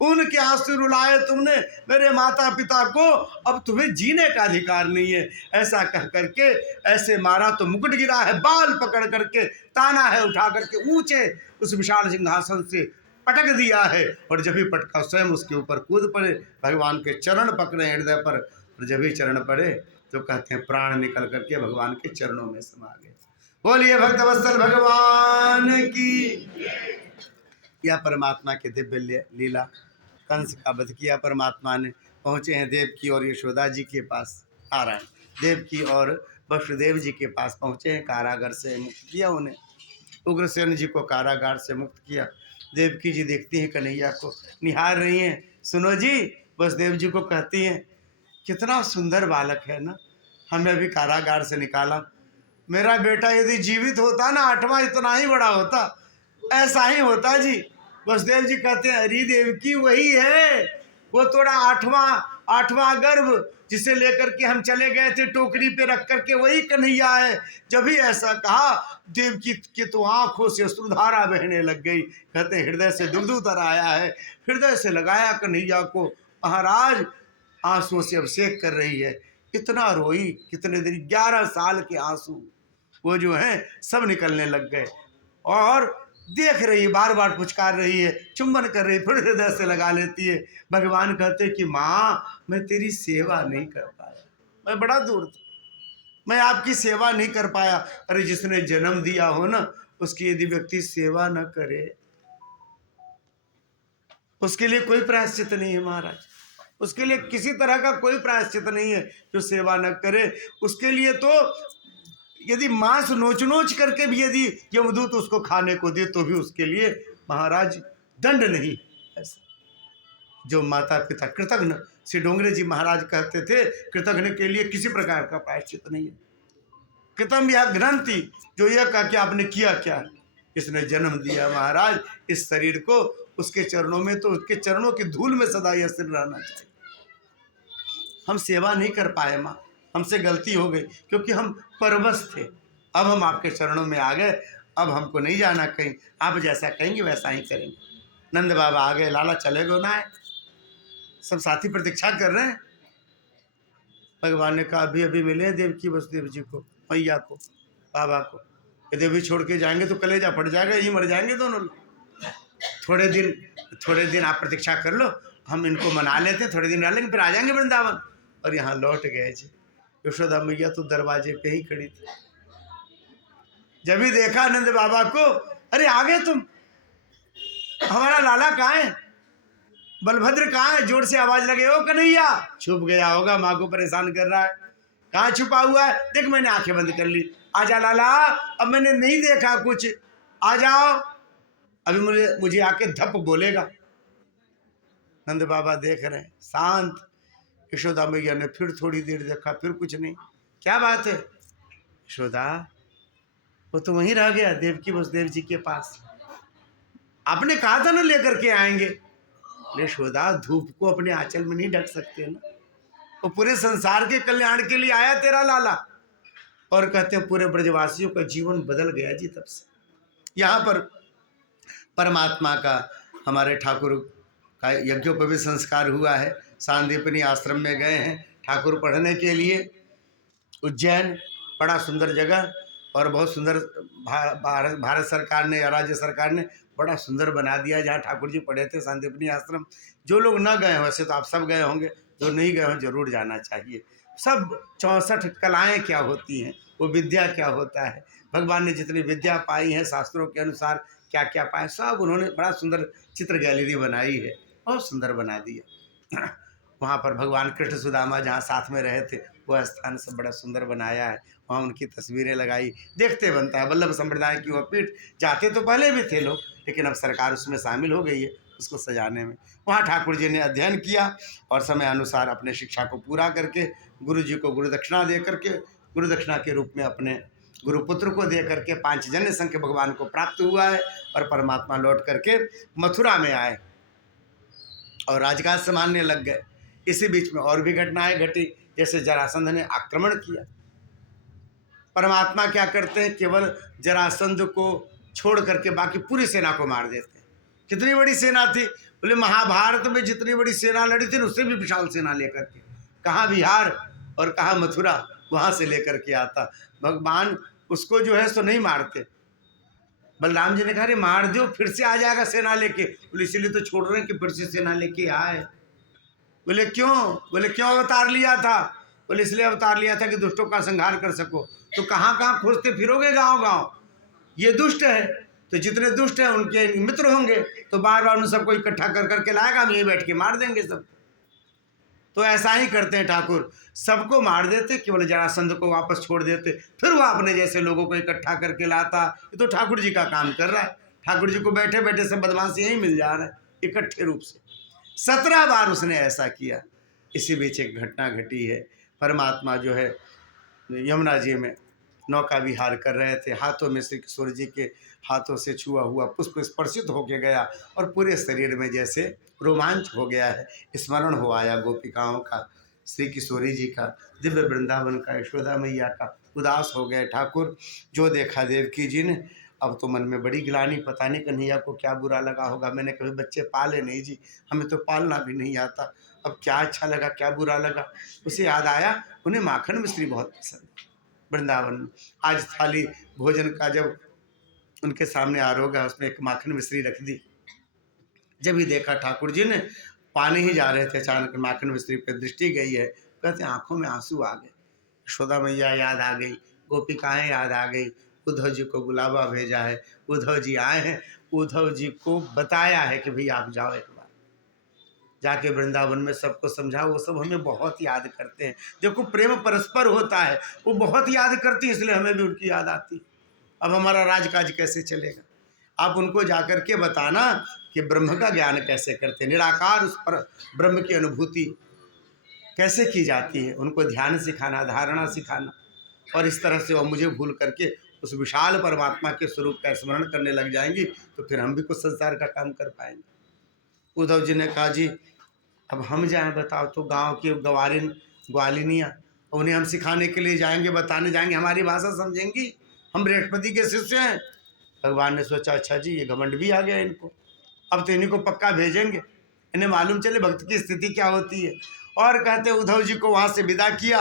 खून के आंसू रुलाए तुमने मेरे माता पिता को, अब तुम्हें जीने का अधिकार नहीं है। ऐसा कह करके ऐसे मारा तो मुकुट गिरा है, बाल पकड़ करके ताना है उठा करके ऊंचे उस विशाल सिंहासन से पटक दिया है। और जब भी पटका स्वयं उसके ऊपर कूद पड़े, भगवान के चरण पकड़े हृदय पर, और जब भी चरण पड़े तो कहते हैं प्राण निकल करके भगवान के चरणों में समा गए। बोलिए भक्तवत्सल भगवान की। यह परमात्मा के दिव्य लीला। कंस का वध किया परमात्मा ने, पहुँचे हैं देव की और यशोदा जी के पास। नारायण देव की और वसुदेव जी के पास पहुँचे हैं, कारागार से मुक्त किया उन्हें। उग्रसेन जी को कारागार से मुक्त किया। देवकी जी देखती हैं कन्हैया को, निहार रही हैं। सुनो जी, वसुदेव जी को कहती हैं, कितना सुंदर बालक है ना, हमें अभी कारागार से निकाला। मेरा बेटा यदि जीवित होता ना, 8वां इतना ही बड़ा होता, ऐसा ही होता जी। वसुदेव जी कहते हैं, अरे देवकी वही है, वो थोड़ा 8वां गर्भ जिसे लेकर के हम चले गए थे टोकरी पे रख करके, वही कन्हैया है। जब ही ऐसा कहा, देवकी की तो आंखों से अश्रुधारा बहने लग गई। कहते हृदय से दुग्ध उतर आया है, हृदय से लगाया कन्हैया को। महाराज आंसुओं से अभिषेक कर रही है। इतना रोई, कितने दिन, 11 साल के आंसू वो जो हैं सब निकलने लग गए। और देख रही है, बार बार पुचकार रही है, चुंबन कर रही, फिर हृदय से लगा लेती है। भगवान कहते कि माँ मैं तेरी सेवा नहीं कर पाया, मैं बड़ा दूर था, मैं आपकी सेवा नहीं कर पाया। अरे जिसने जन्म दिया हो ना, उसकी यदि व्यक्ति सेवा न करे, उसके लिए कोई प्रायश्चित नहीं है महाराज। उसके लिए किसी तरह का कोई प्रायश्चित नहीं है जो सेवा न करे। उसके लिए तो यदि मांस नोच नोच करके भी यदि यमदूत उसको खाने को दे तो भी उसके लिए महाराज दंड नहीं। ऐसा जो माता पिता कृतघ्न, श्री डोंगरे जी महाराज कहते थे, कृतघ्न के लिए किसी प्रकार का प्रायश्चित नहीं है। कृतम या घ्नन्ति, जो यह कहा कि आपने किया क्या, इसने जन्म दिया महाराज इस शरीर को, उसके चरणों में, तो उसके चरणों की धूल में सदा यह सिर रहना चाहिए। हम सेवा नहीं कर पाए माँ, हमसे गलती हो गई, क्योंकि हम परवश थे। अब हम आपके चरणों में आ गए, अब हमको नहीं जाना कहीं, आप जैसा कहेंगे वैसा ही करेंगे। नंद बाबा आ गए, लाला चले गो ना है, सब साथी प्रतीक्षा कर रहे हैं। भगवान ने कहा अभी अभी मिले देवकी वसुदेव जी को, मैया को, बाबा को, यदि अभी छोड़ के जाएंगे तो कलेजा फट जाएगा, यही मर जाएंगे दोनों लोग। थोड़े दिन आप प्रतीक्षा कर लो, हम इनको मना लेते, थोड़े दिन रह लेंगे, फिर आ जाएंगे वृंदावन। और यहाँ लौट गए जी। यशोदा मैया तो दरवाजे पे ही खड़ी थी। जब ही देखा नंद बाबा को, अरे आ गए तुम, हमारा लाला कहाँ है, बलभद्र कहाँ है, जोर से आवाज लगे, ओ कन्हैया। छुप गया होगा, माँ को परेशान कर रहा है। कहाँ छुपा हुआ है, देख मैंने आंखें बंद कर ली, आजा लाला, अब मैंने नहीं देखा कुछ, आ जाओ, अभी मुझे आके धप बोलेगा। नंद बाबा देख रहे हैं, शांत। यशोदा मैया ने फिर थोड़ी देर देखा, फिर कुछ नहीं। क्या बात है यशोदा, वो तो वहीं रह गया देवकी वसुदेव जी के पास, आपने कहा था ना लेकर के आएंगे। यशोदा धूप को अपने आंचल में नहीं ढक सकते ना, वो पूरे संसार के कल्याण के लिए आया तेरा लाला। और कहते हैं पूरे ब्रजवासियों का जीवन बदल गया जी तब से। यहाँ पर परमात्मा का, हमारे ठाकुर का यज्ञोपवीत संस्कार हुआ है। सांदीपनी आश्रम में गए हैं ठाकुर पढ़ने के लिए। उज्जैन बड़ा सुंदर जगह, और बहुत सुंदर भारत सरकार ने या राज्य सरकार ने बड़ा सुंदर बना दिया, जहाँ ठाकुर जी पढ़े थे सांदीपनी आश्रम। जो लोग न गए हों, वैसे तो आप सब गए होंगे, जो नहीं गए हों जरूर जाना चाहिए। सब 64 कलाएँ क्या होती हैं, वो विद्या क्या होता है, भगवान ने जितनी विद्या पाई है शास्त्रों के अनुसार क्या क्या पाए, सब उन्होंने बड़ा सुंदर चित्र गैलरी बनाई है, बहुत सुंदर बना दिया। वहाँ पर भगवान कृष्ण सुदामा जहाँ साथ में रहे थे, वह स्थान सब बड़ा सुंदर बनाया है, वहाँ उनकी तस्वीरें लगाई, देखते बनता है। वल्लभ संप्रदाय की वह पीठ, जाते तो पहले भी थे लोग, लेकिन अब सरकार उसमें शामिल हो गई है उसको सजाने में। वहाँ ठाकुर जी ने अध्ययन किया और समय अनुसार अपने शिक्षा को पूरा करके गुरु जी को गुरु दक्षिणा दे करके, गुरु दक्षिणा के रूप में अपने गुरुपुत्र को दे करके पांचजन्य संख्य भगवान को प्राप्त हुआ है। और परमात्मा लौट करके मथुरा में आए और राजकाज संभालने लग गए। इसी बीच में और भी घटनाएं घटी, जैसे जरासंध ने आक्रमण किया। परमात्मा क्या करते हैं, केवल जरासंध को छोड़ करके बाकी पूरी सेना को मार देते हैं। कितनी बड़ी सेना थी, बोले महाभारत में जितनी बड़ी सेना लड़ी थी उससे भी विशाल सेना लेकर के, कहाँ बिहार और कहाँ मथुरा, वहाँ से लेकर के आता। भगवान उसको जो है सो नहीं मारते। बलराम जी ने कहा, अरे मार दो फिर से आ जाएगा सेना लेके। बोले इसीलिए तो छोड़ रहे हैं कि फिर से सेना लेके आए। बोले क्यों? बोले क्यों अवतार लिया था? बोले इसलिए अवतार लिया था कि दुष्टों का संहार कर सको। तो कहाँ कहाँ खोजते फिरोगे गांव गांव? ये दुष्ट है, तो जितने दुष्ट हैं उनके मित्र होंगे, तो बार बार उन सबको इकट्ठा कर करके लाएगा, हम यहीं बैठ के मार देंगे सब। तो ऐसा ही करते हैं ठाकुर, सबको मार देते, केवल जरासंध को वापस छोड़ देते, फिर वो अपने जैसे लोगों को इकट्ठा करके लाता। ये तो ठाकुर जी का काम कर रहा है। ठाकुर जी को बैठे बैठे सब बदमाशी यहीं मिल जा रहा है इकट्ठे रूप से। 17 बार उसने ऐसा किया। इसी बीच एक घटना घटी है। परमात्मा जो है यमुना जी में नौका विहार कर रहे थे, हाथों में श्री किशोर जी के हाथों से छुआ हुआ पुष्प स्पर्शित होके गया और पूरे शरीर में जैसे रोमांच हो गया है। स्मरण हो आया गोपिकाओं का, श्री किशोरी जी का, दिव्य वृंदावन का, यशोदा मैया का। उदास हो गए ठाकुर। जो देखा देवकी जी ने, अब तो मन में बड़ी गिलानी, पता नहीं कन्हैया को क्या बुरा लगा होगा। मैंने कभी बच्चे पाले नहीं जी, हमें तो पालना भी नहीं आता। अब क्या अच्छा लगा क्या बुरा लगा। उसे याद आया उन्हें माखन मिश्री बहुत पसंद वृंदावन में। आज थाली भोजन का जब उनके सामने आरोगा, उसमें एक माखन मिश्री रख दी। जब ही देखा ठाकुर जी ने, पाने ही जा रहे थे, अचानक माखन मिश्री पर दृष्टि गई है। कहते आंखों में आंसू आ गए। यशोदा मैया याद आ गई, गोपिकाएं याद आ गई। उद्धव जी को बुलावा भेजा है, उद्धव जी आए हैं। उद्धव जी को बताया है कि भाई आप जाओ, एक बार जाके वृंदावन में सबको समझाओ। वो सब हमें बहुत याद करते हैं। देखो प्रेम परस्पर होता है, वो बहुत याद करती है, इसलिए हमें भी उनकी याद आती। अब हमारा राजकाज कैसे चलेगा? आप उनको जाकर के बताना कि ब्रह्म का ज्ञान कैसे करते, निराकार उस पर ब्रह्म की अनुभूति कैसे की जाती है। उनको ध्यान सिखाना, धारणा सिखाना, और इस तरह से वो मुझे भूल करके उस विशाल परमात्मा के स्वरूप का स्मरण करने लग जाएंगी, तो फिर हम भी कुछ संसार का काम कर पाएंगे। उद्धव जी ने कहा, जी अब हम जाएं बताओ, तो गांव की गवारिन ग्वालिनियाँ, उन्हें हम सिखाने के लिए जाएंगे, बताने जाएंगे, हमारी भाषा समझेंगी? हम बृहस्पति के शिष्य हैं। भगवान ने सोचा अच्छा जी ये घमंड भी आ गया इनको, अब तो इन्हीं को पक्का भेजेंगे, इन्हें मालूम चले भक्त की स्थिति क्या होती है। और कहते उद्धव जी को वहाँ से विदा किया,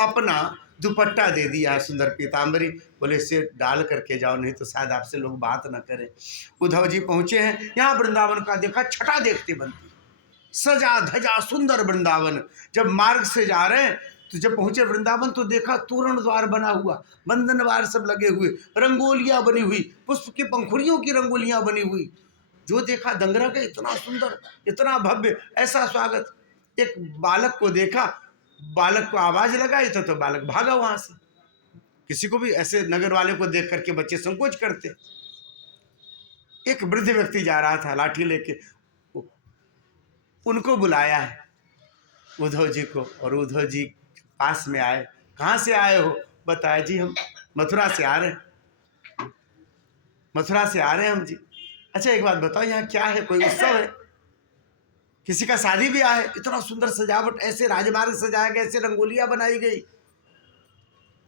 अपना दुपट्टा दे दिया सुंदर पीताम्बरी। बोले इसे डाल करके जाओ, नहीं तो शायद आपसे लोग बात न करें। उद्धव जी पहुँचे हैं यहाँ वृंदावन का, देखा छटा देखते बनती, सजा धजा सुंदर वृंदावन। जब मार्ग से जा रहे हैं तो जब पहुंचे वृंदावन तो देखा तोरण द्वार बना हुआ, बंधन द्वार सब लगे हुए, रंगोलियां बनी हुई, पुष्प की पंखुड़ियों की रंगोलियां बनी हुई। जो देखा दंग रह गए, इतना सुंदर, इतना भव्य, ऐसा स्वागत। एक बालक को देखा, बालक को आवाज लगाई तो बालक भागा वहां से। किसी को भी ऐसे नगर वाले को देख करके बच्चे संकोच करते। एक वृद्ध व्यक्ति जा रहा था लाठी लेके, उनको बुलाया है उद्धव जी को, और उद्धव जी पास में आए। कहाँ से आए हो? बताया जी हम मथुरा से आ रहे हैं, मथुरा से आ रहे हैं हम जी। अच्छा एक बात बताओ यहाँ क्या है, कोई उत्सव है? किसी का शादी भी आए? इतना सुंदर सजावट, ऐसे राजमार्ग सजाया गया, ऐसे रंगोलियां बनाई गई।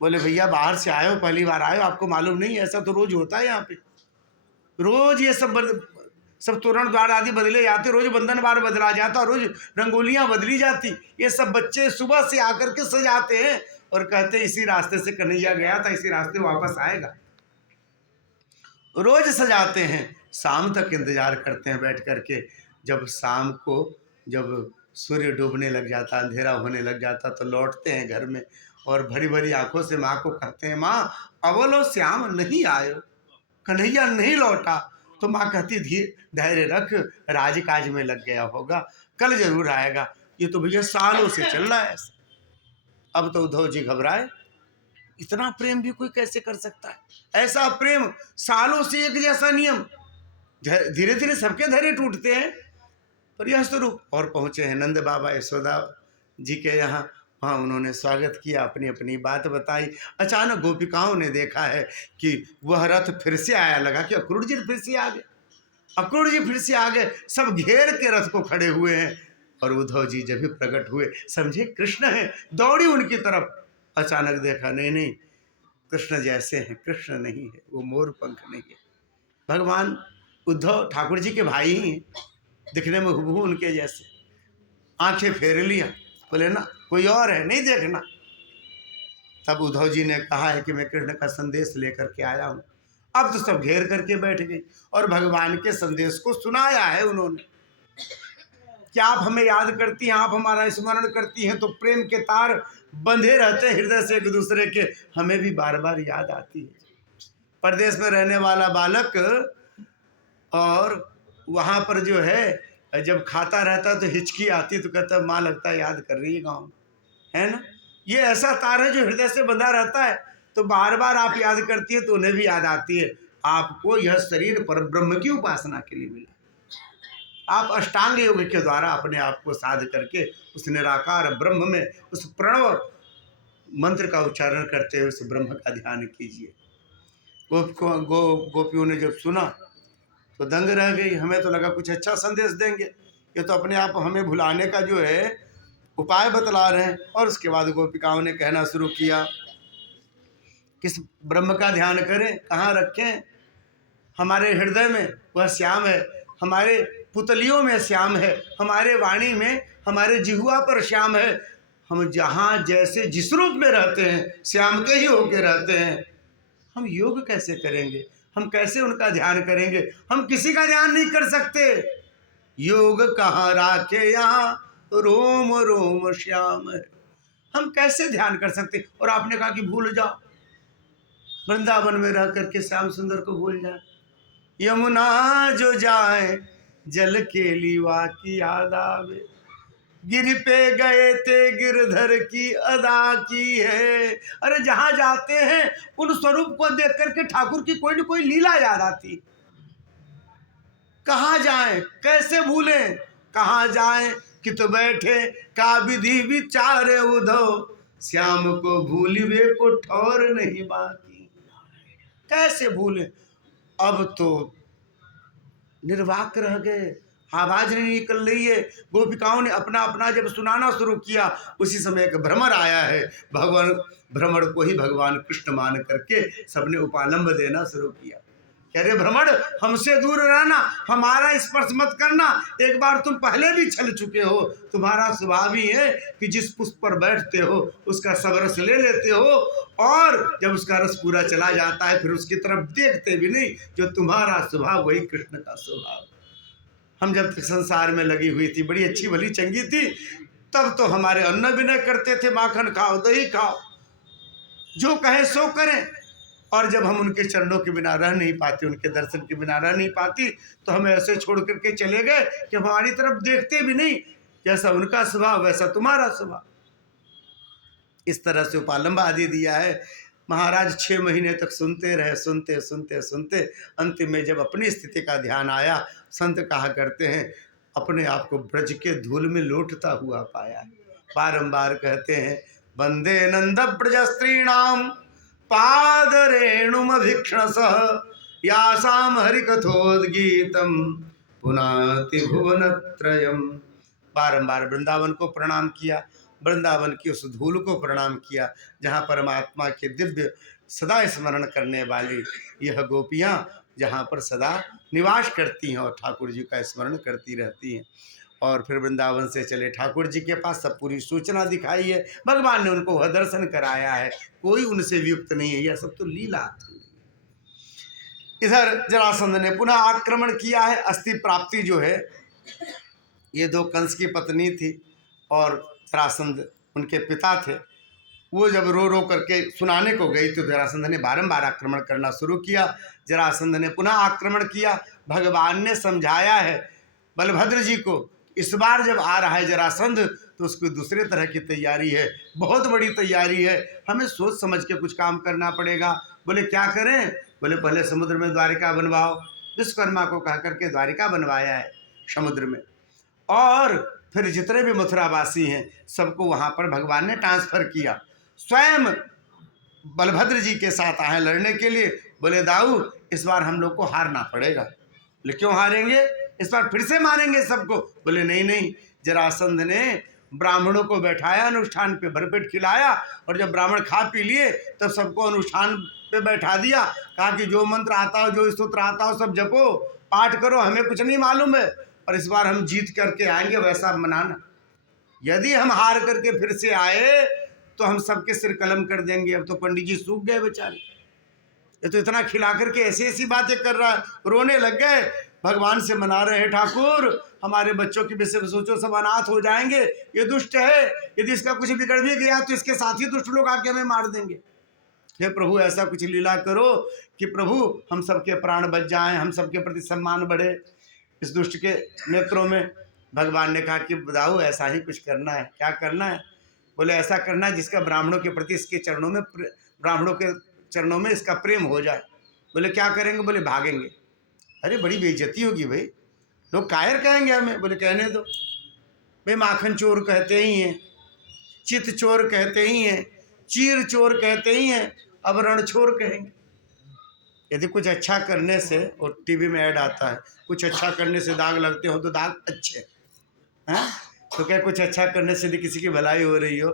बोले भैया बाहर से आए हो, पहली बार आए हो, आपको मालूम नहीं? ऐसा तो रोज होता है यहाँ पे, रोज ये सब तोरण द्वार आदि बदले जाते, रोज बंधन द्वार बदला जाता, रोज रंगोलियां बदली जाती। ये सब बच्चे सुबह से आकर के सजाते हैं और कहते इसी रास्ते से कन्हैया गया था, इसी रास्ते वापस आएगा। रोज सजाते हैं, शाम तक इंतजार करते हैं बैठ करके। जब शाम को जब सूर्य डूबने लग जाता, अंधेरा होने लग जाता, तो लौटते हैं घर में और भरी भरी आंखों से माँ को कहते हैं, माँ अवलो श्याम नहीं आयो, कन्हैया नहीं लौटा। तो माँ कहती धैर्य रख, राजकाज में लग गया होगा, कल जरूर आएगा। ये तो भैया सालों से चल रहा है ऐसा। अब तो उद्धव जी घबराए, इतना प्रेम भी कोई कैसे कर सकता है? ऐसा प्रेम, सालों से एक जैसा नियम, धीरे धीरे सबके धैर्य टूटते हैं। पर यह स्वरूप। और पहुँचे हैं नंद बाबा यशोदा जी के यहाँ, वहाँ उन्होंने स्वागत किया, अपनी अपनी बात बताई। अचानक गोपिकाओं ने देखा है कि वह रथ फिर से आया, लगा कि अक्रूर जी फिर से आ गए, अक्रूर जी फिर से आ गए। सब घेर के रथ को खड़े हुए हैं और उद्धव जी जब भी प्रकट हुए समझे कृष्ण है, दौड़ी उनकी तरफ। अचानक देखा नहीं, कृष्ण जैसे हैं, कृष्ण नहीं है, वो मोर पंख नहीं है। भगवान उद्धव ठाकुर जी के भाई ही हैं, दिखने में हुबहू उनके जैसे। आंखें फेर लिया, बोले ना कोई और है, नहीं देखना। तब उद्धव जी ने कहा है कि मैं कृष्ण का संदेश लेकर के आया हूँ। अब तो सब घेर करके बैठ गए और भगवान के संदेश को सुनाया है उन्होंने कि आप हमें याद करती हैं, आप हमारा स्मरण करती हैं तो प्रेम के तार बंधे रहते हैं हृदय से एक दूसरे के, हमें भी बार बार याद आती है। परदेश में रहने वाला बालक और वहाँ पर जो है जब खाता रहता तो हिचकी आती तो कहता माँ लगता है याद कर रही है गाँव, है ना। ये ऐसा तार है जो हृदय से बंधा रहता है, तो बार बार आप याद करती है तो उन्हें भी याद आती है। आपको यह शरीर पर ब्रह्म की उपासना के लिए मिला। आप अष्टांग योग के द्वारा अपने आप को साध करके उस निराकार ब्रह्म में उस प्रणव मंत्र का उच्चारण करते हुए उस ब्रह्म का ध्यान कीजिए। गोपियों ने जब सुना तो दंग रह गई। हमें तो लगा कुछ अच्छा संदेश देंगे, ये तो अपने आप हमें भुलाने का जो है उपाय बतला रहे हैं। और उसके बाद गोपिकाओं ने कहना शुरू किया, किस ब्रह्म का ध्यान करें, कहाँ रखें, हमारे हृदय में वह श्याम है, हमारे पुतलियों में श्याम है, हमारे वाणी में, हमारे जिह्वा पर श्याम है। हम जहाँ जैसे जिस रूप में रहते हैं श्याम के ही होके रहते हैं। हम योग कैसे करेंगे, हम कैसे उनका ध्यान करेंगे, हम किसी का ध्यान नहीं कर सकते। योग कहाँ राखे यहाँ रोम रोम श्याम है, हम कैसे ध्यान कर सकते। और आपने कहा कि भूल जाओ, वृंदावन में रह करके श्याम सुंदर को भूल जाए। यमुना जो जाए जल के लीवा की याद आवे, गिर पे गए थे गिरधर की अदा की है। अरे जहां जाते हैं उन स्वरूप को देख करके ठाकुर की कोई न कोई लीला याद आती। कहाँ जाएं, कैसे भूलें, कहाँ जाएं कि तो बैठे का विधि विचारे उद्धव, श्याम को भूलिवे को ठौर नहीं बाकी। कैसे भूलें, अब तो निर्वाक रह गए, आवाज नहीं निकल रही है। गोपिकाओं ने अपना अपना जब सुनाना शुरू किया, उसी समय एक भ्रमर आया है। भगवान भ्रमर को ही भगवान कृष्ण मान करके सबने उपालंब देना शुरू किया। कह रहे भ्रमर हमसे दूर रहना, हमारा स्पर्श मत करना, एक बार तुम पहले भी छल चुके हो। तुम्हारा स्वभाव ही है कि जिस पुष्प पर बैठते हो उसका सब रस ले लेते हो, और जब उसका रस पूरा चला जाता है फिर उसकी तरफ देखते भी नहीं। जो तुम्हारा स्वभाव वही कृष्ण का स्वभाव। हम जब तक संसार में लगी हुई थी, बड़ी अच्छी भली चंगी थी, तब तो हमारे अन्न विनय करते थे, माखन खाओ दही खाओ, जो कहे सो करें। और जब हम उनके चरणों के बिना रह नहीं पाते, उनके दर्शन के बिना रह नहीं पाती, तो हमें ऐसे छोड़ करके चले गए कि हमारी तरफ देखते भी नहीं। जैसा उनका स्वभाव वैसा तुम्हारा स्वभाव। इस तरह से उपालंब आदि दिया है। महाराज 6 महीने तक सुनते रहे, सुनते सुनते सुनते अंतिम में जब अपनी स्थिति का ध्यान आया, संत कहा करते हैं अपने आप को ब्रज के धूल में लौटता हुआ पाया। बारंबार कहते हैं, वंदे नंद ब्रज स्त्रीणाम पाद रेणुमभीक्षणसः यासाम हरिकथोद्गीतम पुनाति भुवनत्रयम्। बारंबार वृंदावन को प्रणाम किया, वृंदावन की उस धूल को प्रणाम किया जहाँ परमात्मा के दिव्य सदा स्मरण करने वाली यह गोपियाँ जहाँ पर सदा निवास करती हैं और ठाकुर जी का स्मरण करती रहती हैं। और फिर वृंदावन से चले ठाकुर जी के पास, सब पूरी सूचना दिखाई है, भगवान ने उनको वह दर्शन कराया है, कोई उनसे वियुक्त नहीं है, यह सब तो लीला। इधर जरासंध ने पुनः आक्रमण किया है। अस्थि प्राप्ति जो है, ये 2 कंस की पत्नी थी और जरासंध उनके पिता थे। वो जब रो रो करके सुनाने को गई तो जरासंध ने बारंबार आक्रमण करना शुरू किया। जरासंध ने पुनः आक्रमण किया। भगवान ने समझाया है बलभद्र जी को, इस बार जब आ रहा है जरासंध तो उसको दूसरे तरह की तैयारी है, बहुत बड़ी तैयारी है, हमें सोच समझ के कुछ काम करना पड़ेगा। बोले क्या करें? बोले पहले समुद्र में द्वारिका बनवाओ। विश्वकर्मा को कह करके द्वारिका बनवाया है समुद्र में, और फिर जितने भी मथुरावासी हैं सबको वहाँ पर भगवान ने ट्रांसफ़र किया। स्वयं बलभद्र जी के साथ आए लड़ने के लिए। बोले दाऊ इस बार हम लोग को हारना पड़ेगा। बोले क्यों हारेंगे? इस बार फिर से मारेंगे सबको। बोले नहीं नहीं, जरासंध ने ब्राह्मणों को बैठाया, अनुष्ठान पे भरपेट खिलाया, और जब ब्राह्मण खा पी लिए तब सबको अनुष्ठान पे बैठा दिया। कहा कि जो मंत्र आता हो, जो स्तोत्र आता हो सब जपो, पाठ करो, हमें कुछ नहीं मालूम है, और इस बार हम जीत करके आएंगे, वैसा मनाना। यदि हम हार करके फिर से आए तो हम सबके सिर कलम कर देंगे। अब तो पंडित जी सूख गए बेचारे, ये तो इतना खिला करके ऐसी ऐसी बातें कर रहा है, रोने लग गए, भगवान से मना रहे हैं, ठाकुर हमारे बच्चों के विषय में सोचो, सब अनाथ हो जाएंगे, ये दुष्ट है, यदि इसका कुछ बिगड़ भी गया तो इसके साथी दुष्ट लोग आके हमें मार देंगे। हे प्रभु ऐसा कुछ लीला करो कि प्रभु हम सबके प्राण बच जाएं, हम सबके प्रति सम्मान बढ़े इस दुष्ट के नेत्रों में। भगवान ने कहा कि बताओ ऐसा ही कुछ करना है। क्या करना है? बोले ऐसा करना है जिसका ब्राह्मणों के प्रति इसके चरणों में, ब्राह्मणों के चरणों में इसका प्रेम हो जाए। बोले क्या करेंगे? बोले भागेंगे। अरे बड़ी बेइज्जती होगी भाई, लोग कायर कहेंगे हमें। बोले कहने दो भाई, माखन चोर कहते ही हैं, चित चोर कहते ही हैं, चीर चोर कहते ही हैं, अब रण चोर कहेंगे। यदि कुछ अच्छा करने से, और टीवी में ऐड आता है, कुछ अच्छा करने से दाग लगते हो तो दाग अच्छे हैं, तो क्या कुछ अच्छा करने से यदि किसी की भलाई हो रही हो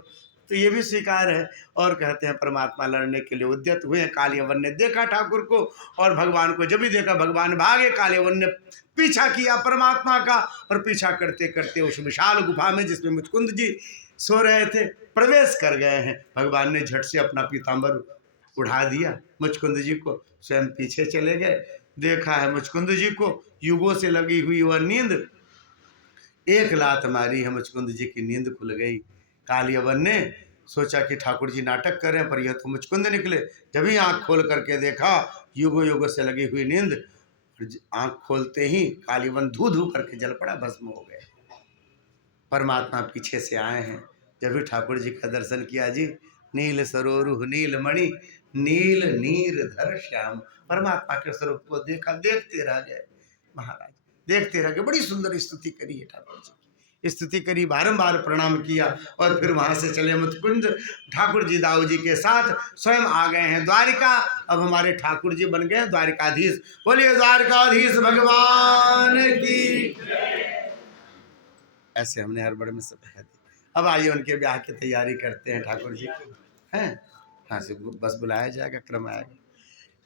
तो ये भी स्वीकार है। और कहते हैं परमात्मा लड़ने के लिए उद्यत हुए। कालियवन ने देखा ठाकुर को, और भगवान को जब भी देखा भगवान भागे। कालियवन ने पीछा किया परमात्मा का, और पीछा करते करते उस विशाल गुफा में जिसमें मुचकुंद जी सो रहे थे प्रवेश कर गए हैं। भगवान ने झट से अपना पीताम्बर उड़ा दिया, मुचकुंद जी को स्वयं पीछे चले गए। देखा है मुचकुंद जी को युगों से लगी हुई वह नींद, एक लात मारी है, मुचकुंद जी की नींद खुल गई। कालियवन ने सोचा कि ठाकुर जी नाटक कर रहे हैं, पर यह तो मुचकुंद निकले। जब ही आंख खोल करके देखा, युगों युगों से लगी हुई नींद, आंख खोलते ही कालियवन धू धू करके जल पड़ा, भस्म हो गए। परमात्मा पीछे से आए हैं। जब भी ठाकुर जी का दर्शन किया जी, नील सरोरुह नील मणि नील नीर धर श्याम, परमात्मा के स्वरूप को देखा, देखते रह गए महाराज, देखते रह गए। बड़ी सुंदर स्तुति करी है ठाकुर जी की, स्तुति करी, बारंबार प्रणाम किया, और फिर वहां से चले मुचकुंद। ठाकुर जी दाऊ जी के साथ स्वयं आ गए हैं द्वारिका। अब हमारे ठाकुर जी बन गए द्वारिकाधीश। बोलिए द्वारिकाधीश भगवान की। ऐसे हमने हर बड़े में सब कह दिया। अब आइए उनके ब्याह की तैयारी करते हैं ठाकुर जी की, हैं हाँ से बस बुलाया जाएगा, क्रम आएगा।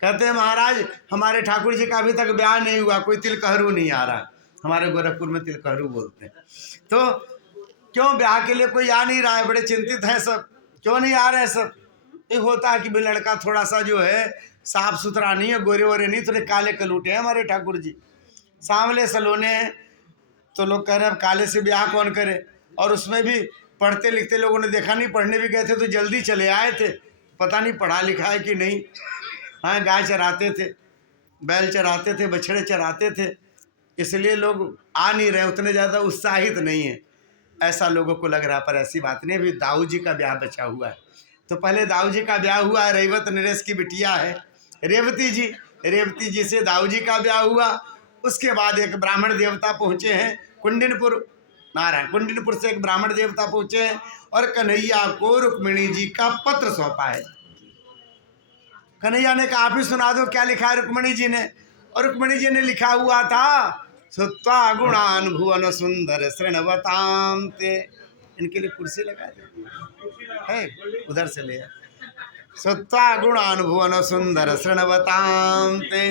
कहते हैं महाराज हमारे ठाकुर जी का अभी तक ब्याह नहीं हुआ, कोई तिलकहरू नहीं आ रहा। हमारे गोरखपुर में तिलकहरू बोलते हैं। तो क्यों ब्याह के लिए कोई आ नहीं रहा है? बड़े चिंतित हैं सब, क्यों नहीं आ रहे हैं सब? एक होता है कि भाई लड़का थोड़ा सा जो है साफ सुथरा नहीं है, गोरे वोरे नहीं, थोड़े काले कलूटे हैं हमारे ठाकुर जी, सांवले सलोने हैं। तो लोग कह रहे हैं अब काले से ब्याह कौन करे? और उसमें भी पढ़ते लिखते लोगों ने देखा नहीं, पढ़ने भी गए थे तो जल्दी चले आए थे, पता नहीं पढ़ा लिखा है कि नहीं। हाँ गाय चराते थे, बैल चराते थे, बछड़े चराते थे, इसलिए लोग आ नहीं रहे, उतने ज़्यादा उत्साहित नहीं है, ऐसा लोगों को लग रहा। पर ऐसी बात नहीं, अभी दाऊ जी का ब्याह बचा हुआ है। तो पहले दाऊ जी का ब्याह हुआ है, रेवत नरेश की बिटिया है रेवती जी, रेवती जी से दाऊ जी का ब्याह हुआ। उसके बाद एक ब्राह्मण देवता पहुँचे हैं कुंडिनपुर, नारायण कुंडिनपुर से एक ब्राह्मण देवता पहुँचे हैं, और कन्हैया को रुक्मिणी जी का पत्र सौंपा है। कन्हैया ने कहा आप ही सुना दो क्या लिखा है रुक्मिणी जी ने। और रुक्मिणी जी ने लिखा हुआ था सुत्वा गुणान भुवन सुंदर श्रृणवताम ते। इनके लिए कुर्सी लगा दे है, उधर से ले। सुत्वा गुणान भुवन सुंदर श्रृणवताम ते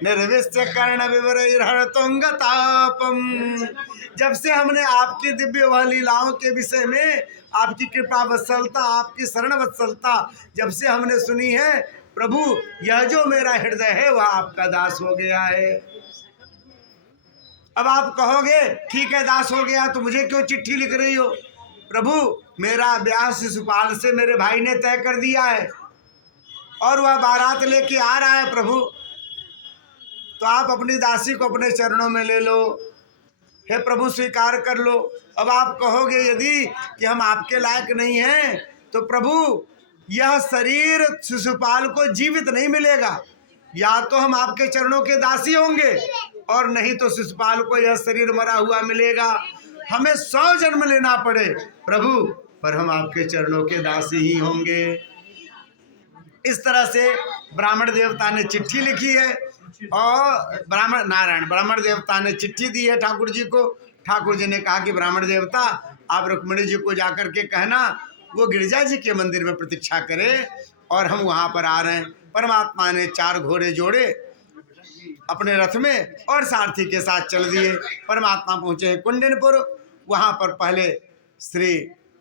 निर्विश्य कर्ण विवर तुंगतापम। जब से हमने आपकी दिव्य वह लीलाओं के विषय में, आपकी कृपा वत्सलता, आपकी शरण वत्सलता जब से हमने सुनी है प्रभु, यह जो मेरा हृदय है वह आपका दास हो गया है। अब आप कहोगे ठीक है दास हो गया तो मुझे क्यों चिट्ठी लिख रही हो? प्रभु मेरा ब्याह शिशुपाल से मेरे भाई ने तय कर दिया है, और वह बारात लेके आ रहा है प्रभु, तो आप अपनी दासी को अपने चरणों में ले लो, हे प्रभु स्वीकार कर लो। अब आप कहोगे यदि कि हम आपके लायक नहीं हैं, तो प्रभु यह शरीर शिशुपाल को जीवित नहीं मिलेगा, या तो हम आपके चरणों के दासी होंगे, और नहीं तो शिशुपाल को यह शरीर मरा हुआ मिलेगा, हमें 100 जन्म लेना पड़े प्रभु, पर हम आपके चरणों के दासी ही होंगे। इस तरह से ब्राह्मण देवता ने चिट्ठी लिखी है, और ब्राह्मण देवता ने चिट्ठी दी है ठाकुर जी को। ठाकुर जी ने कहा कि ब्राह्मण देवता आप रुक्मिणी जी को जाकर के कहना वो गिरजा जी के मंदिर में प्रतीक्षा करे, और हम वहाँ पर आ रहे हैं। परमात्मा ने 4 घोड़े जोड़े, अपने रथ में और सारथी के साथ चल दिए। परमात्मा पहुँचे कुंडनपुर। वहाँ पर पहले श्री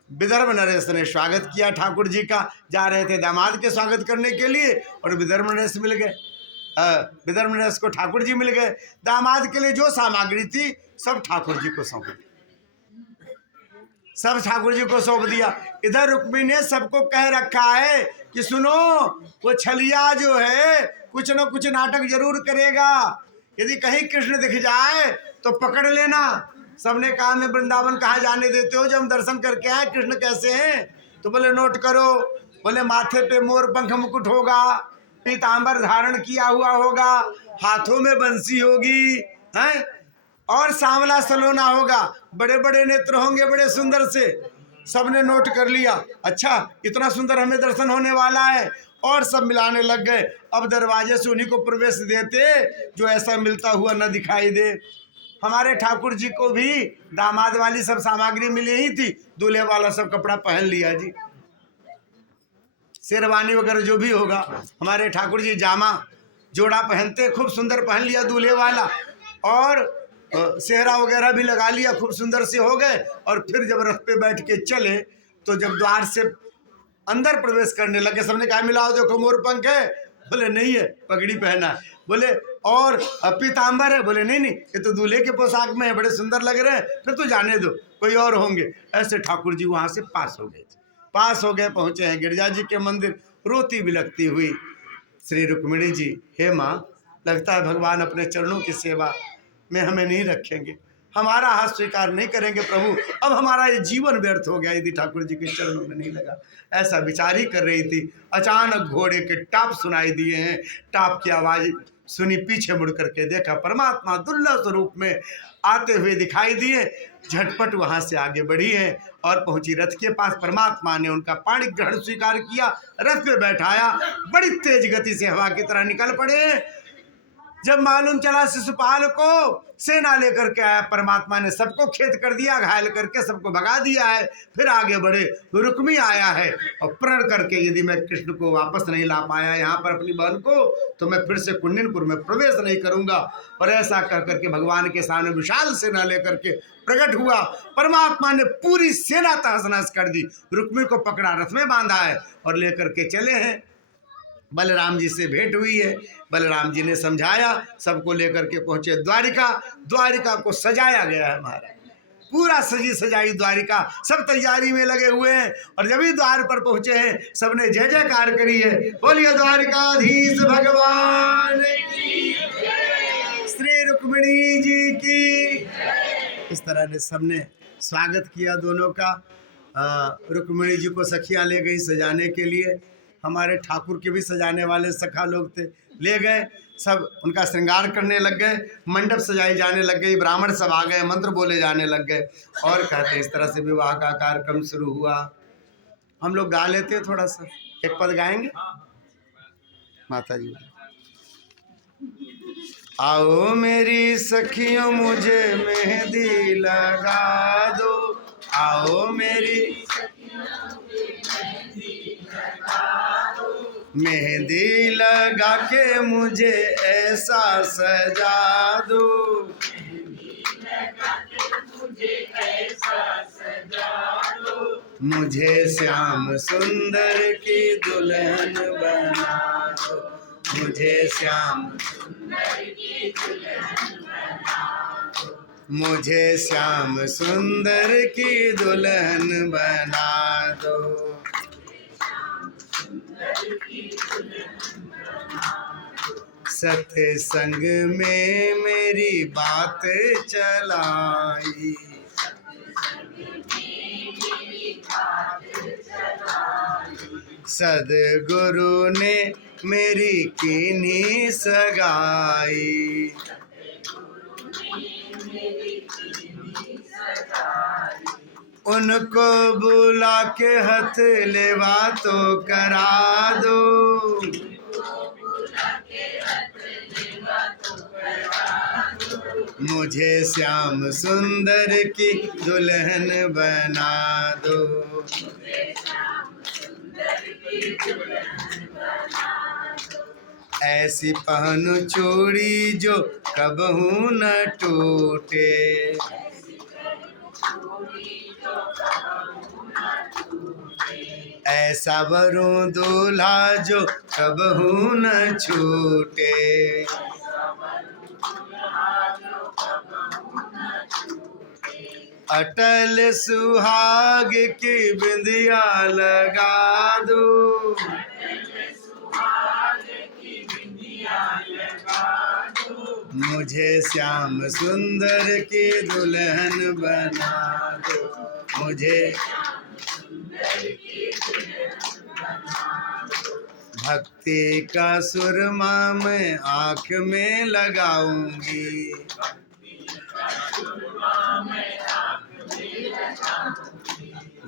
विदर्भ नरेश ने स्वागत किया ठाकुर जी का। जा रहे थे दामाद के स्वागत करने के लिए और विदर्भ नरेश मिल गए। विदर्भ नरेश को ठाकुर जी मिल गए। दामाद के लिए जो सामग्री थी सब ठाकुर जी को सौंप दी, सब ठाकुर जी को सौंप दिया। इधर रुक्मिणी ने सबको कह रखा है कि सुनो, वो छलिया जो है कुछ न कुछ नाटक जरूर करेगा, यदि कहीं कृष्ण दिख जाए तो पकड़ लेना। सबने कहा मैं वृंदावन कहाँ जाने देते हो, जब हम दर्शन करके आए कृष्ण कैसे हैं। तो बोले नोट करो, बोले माथे पे मोर पंख मुकुट होगा, पीतांबर धारण किया हुआ होगा, हाथों में बंसी होगी हैं, और सांवला सलोना होगा, बड़े बड़े नेत्र होंगे बड़े सुंदर से। सबने नोट कर लिया। अच्छा इतना सुंदर हमें दर्शन होने वाला है, और सब मिलाने लग गए। अब दरवाजे से उन्हीं को प्रवेश देते जो ऐसा मिलता हुआ न दिखाई दे। हमारे ठाकुर जी को भी दामाद वाली सब सामग्री मिली ही थी, दूल्हे वाला सब कपड़ा पहन लिया जी, शेरवानी वगैरह जो भी होगा। हमारे ठाकुर जी जामा जोड़ा पहनते, खूब सुंदर पहन लिया दूल्हे वाला, और सेहरा वगैरह भी लगा लिया, खूब सुंदर से हो गए। और फिर जब रथ पे बैठ के चले तो जब द्वार से अंदर प्रवेश करने लगे, सबने कहा मिलाओ देखो मोर पंख है, बोले नहीं है, पगड़ी पहना है। बोले और पीतांबर है, बोले नहीं नहीं ये तो दूल्हे के पोशाक में है, बड़े सुंदर लग रहे हैं, फिर तो जाने दो कोई और होंगे। ऐसे ठाकुर जी वहाँ से पास हो गए। पास हो गए, पहुँचे हैं गिरजा जी के मंदिर। रोती बिलखती हुई श्री रुक्मिणी जी, हे माँ, लगता है भगवान अपने चरणों की सेवा में हमें नहीं रखेंगे, हमारा हाथ स्वीकार नहीं करेंगे प्रभु, अब हमारा ये जीवन व्यर्थ हो गया यदि ठाकुर जी के चरणों में नहीं लगा। ऐसा विचार ही कर रही थी, अचानक घोड़े के टाप सुनाई दिए हैं। टाप की आवाज़ सुनी, पीछे मुड़ करके देखा, परमात्मा दुर्लभ स्वरूप में आते हुए दिखाई दिए। झटपट वहाँ से आगे बढ़ी है और पहुंची रथ के पास। परमात्मा ने उनका पाणी ग्रहण स्वीकार किया, रथ पे बैठाया, बड़ी तेज गति से हवा की तरह निकल पड़े। जब मालूम चला शिशुपाल को सेना लेकर के आया, परमात्मा ने सबको खेत कर दिया, घायल करके सबको भगा दिया है। फिर आगे बढ़े, रुक्मी आया है और प्रण करके यदि मैं कृष्ण को वापस नहीं ला पाया यहाँ पर अपनी बहन को, तो मैं फिर से कुंडनपुर में प्रवेश नहीं करूंगा। और ऐसा कर करके भगवान के सामने विशाल सेना लेकर के प्रकट हुआ। परमात्मा ने पूरी सेना तहस नहस कर दी, रुक्मी को पकड़ा, रथ में बांधा है और लेकर के चले हैं। बलराम जी से भेंट हुई है, बलराम जी ने समझाया, सबको लेकर के पहुंचे द्वारिका। द्वारिका को सजाया गया है महाराज, पूरा सजी सजाई द्वारिका, सब तैयारी में लगे हुए हैं। और जब ही द्वार पर पहुंचे हैं, सबने जय जयकार करी है, बोलिए द्वारिकाधीश भगवान की, श्री रुक्मिणी जी की। इस तरह ने सबने स्वागत किया दोनों का। रुक्मिणी जी को सखियाँ ले गई सजाने के लिए, हमारे ठाकुर के भी सजाने वाले सखा लोग थे, ले गए, सब उनका श्रृंगार करने लग गए, मंडप सजाई जाने लग गई, ब्राह्मण सब आ गए, मंत्र बोले जाने लग गए। और कहते इस तरह से विवाह का कार्यक्रम शुरू हुआ। हम लोग गा लेते हैं, थोड़ा सा एक पद गाएंगे माता जी। आओ मेरी सखियों मुझे मेहंदी लगा दो, आओ मेरी मेहंदी लगा के मुझे ऐसा सजा दो, मुझे श्याम सुंदर की दुल्हन बना दो, मुझे श्याम सुंदर की दुल्हन बना दो, मुझे श्याम सुंदर की दुल्हन बना दो। सत्संग में मेरी बात चलाई, सद्गुरु ने मेरी कीनी सगाई, उनको बुला के हथ लेवा तो करा दो, मुझे श्याम सुंदर की दुल्हन बना दो। ऐसी पहनु चूड़ी जो कबहू न टूटे। ऐसा वरूं दूल्हा जो कबहू न छूटे। अटल सुहाग की बिंदिया लगा दो। मुझे श्याम सुंदर की दुल्हन बना दो। मुझे भक्ति का सुरमा मैं आँख में लगाऊंगी।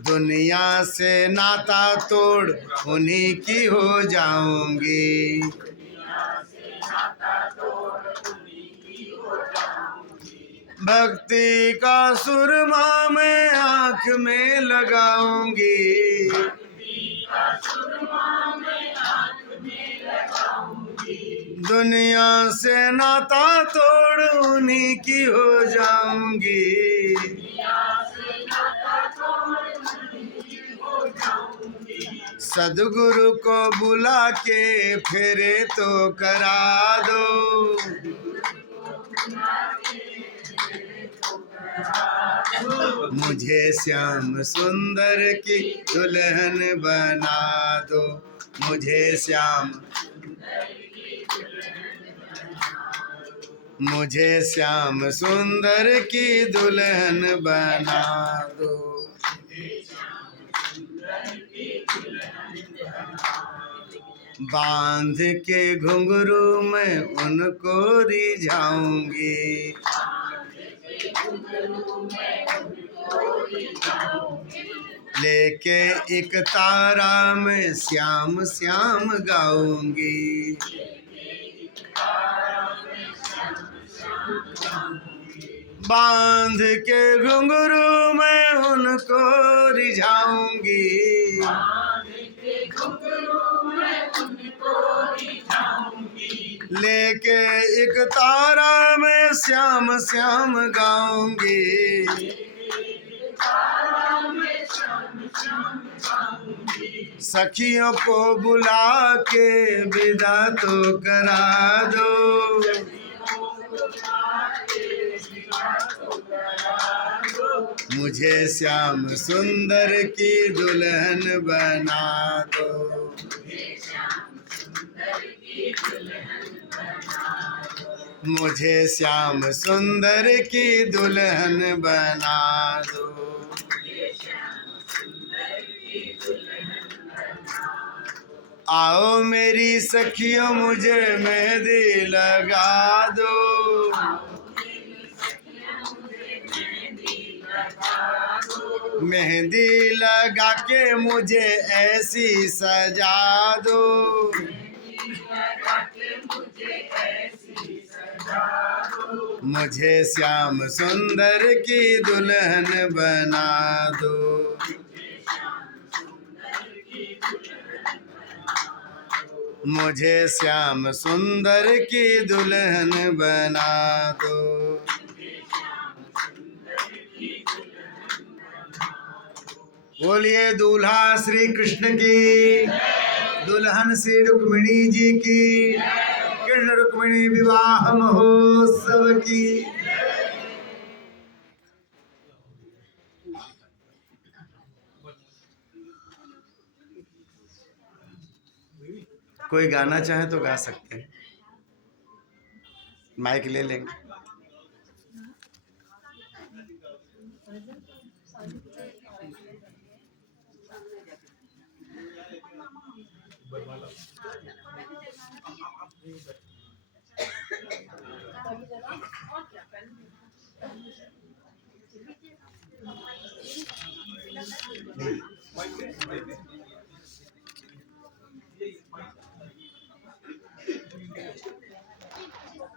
दुनिया से नाता तोड़ उन्हीं की हो जाऊंगी। भक्ति का सुरमा मैं आँख में लगाऊंगी। दुनिया से नाता तोड़ उन्हीं की हो जाऊंगी। सदगुरु को बुला के फेरे तो करा दो। मुझे श्याम सुंदर की दुल्हन बना दो। मुझे श्याम सुंदर की दुल्हन बना दो। बांध के घुंघरू में उनको रिझाऊंगी। लेके एक तारा में श्याम श्याम गाऊंगी। बांध के घुंघरू में उनको रिझाऊंगी। लेके एक तारा में श्याम श्याम गाऊंगी। सखियों को बुला के विदा तो करा दो। मुझे श्याम सुंदर की दुल्हन बना दो। मुझे श्याम सुंदर की दुल्हन बना दो। आओ मेरी सखियों मुझे मेहंदी लगा दो। मेहंदी लगा के मुझे ऐसी सजा दो। मुझे श्याम सुंदर की दुल्हन बना दो। मुझे श्याम सुंदर की दुल्हन बना दो। बोलिए दूल्हा श्री कृष्ण की, दुल्हन श्री रुक्मिणी जी की, कृष्ण रुक्मिणी विवाह महोत्सव की। कोई गाना चाहे तो गा सकते हैं, माइक ले लेंगे।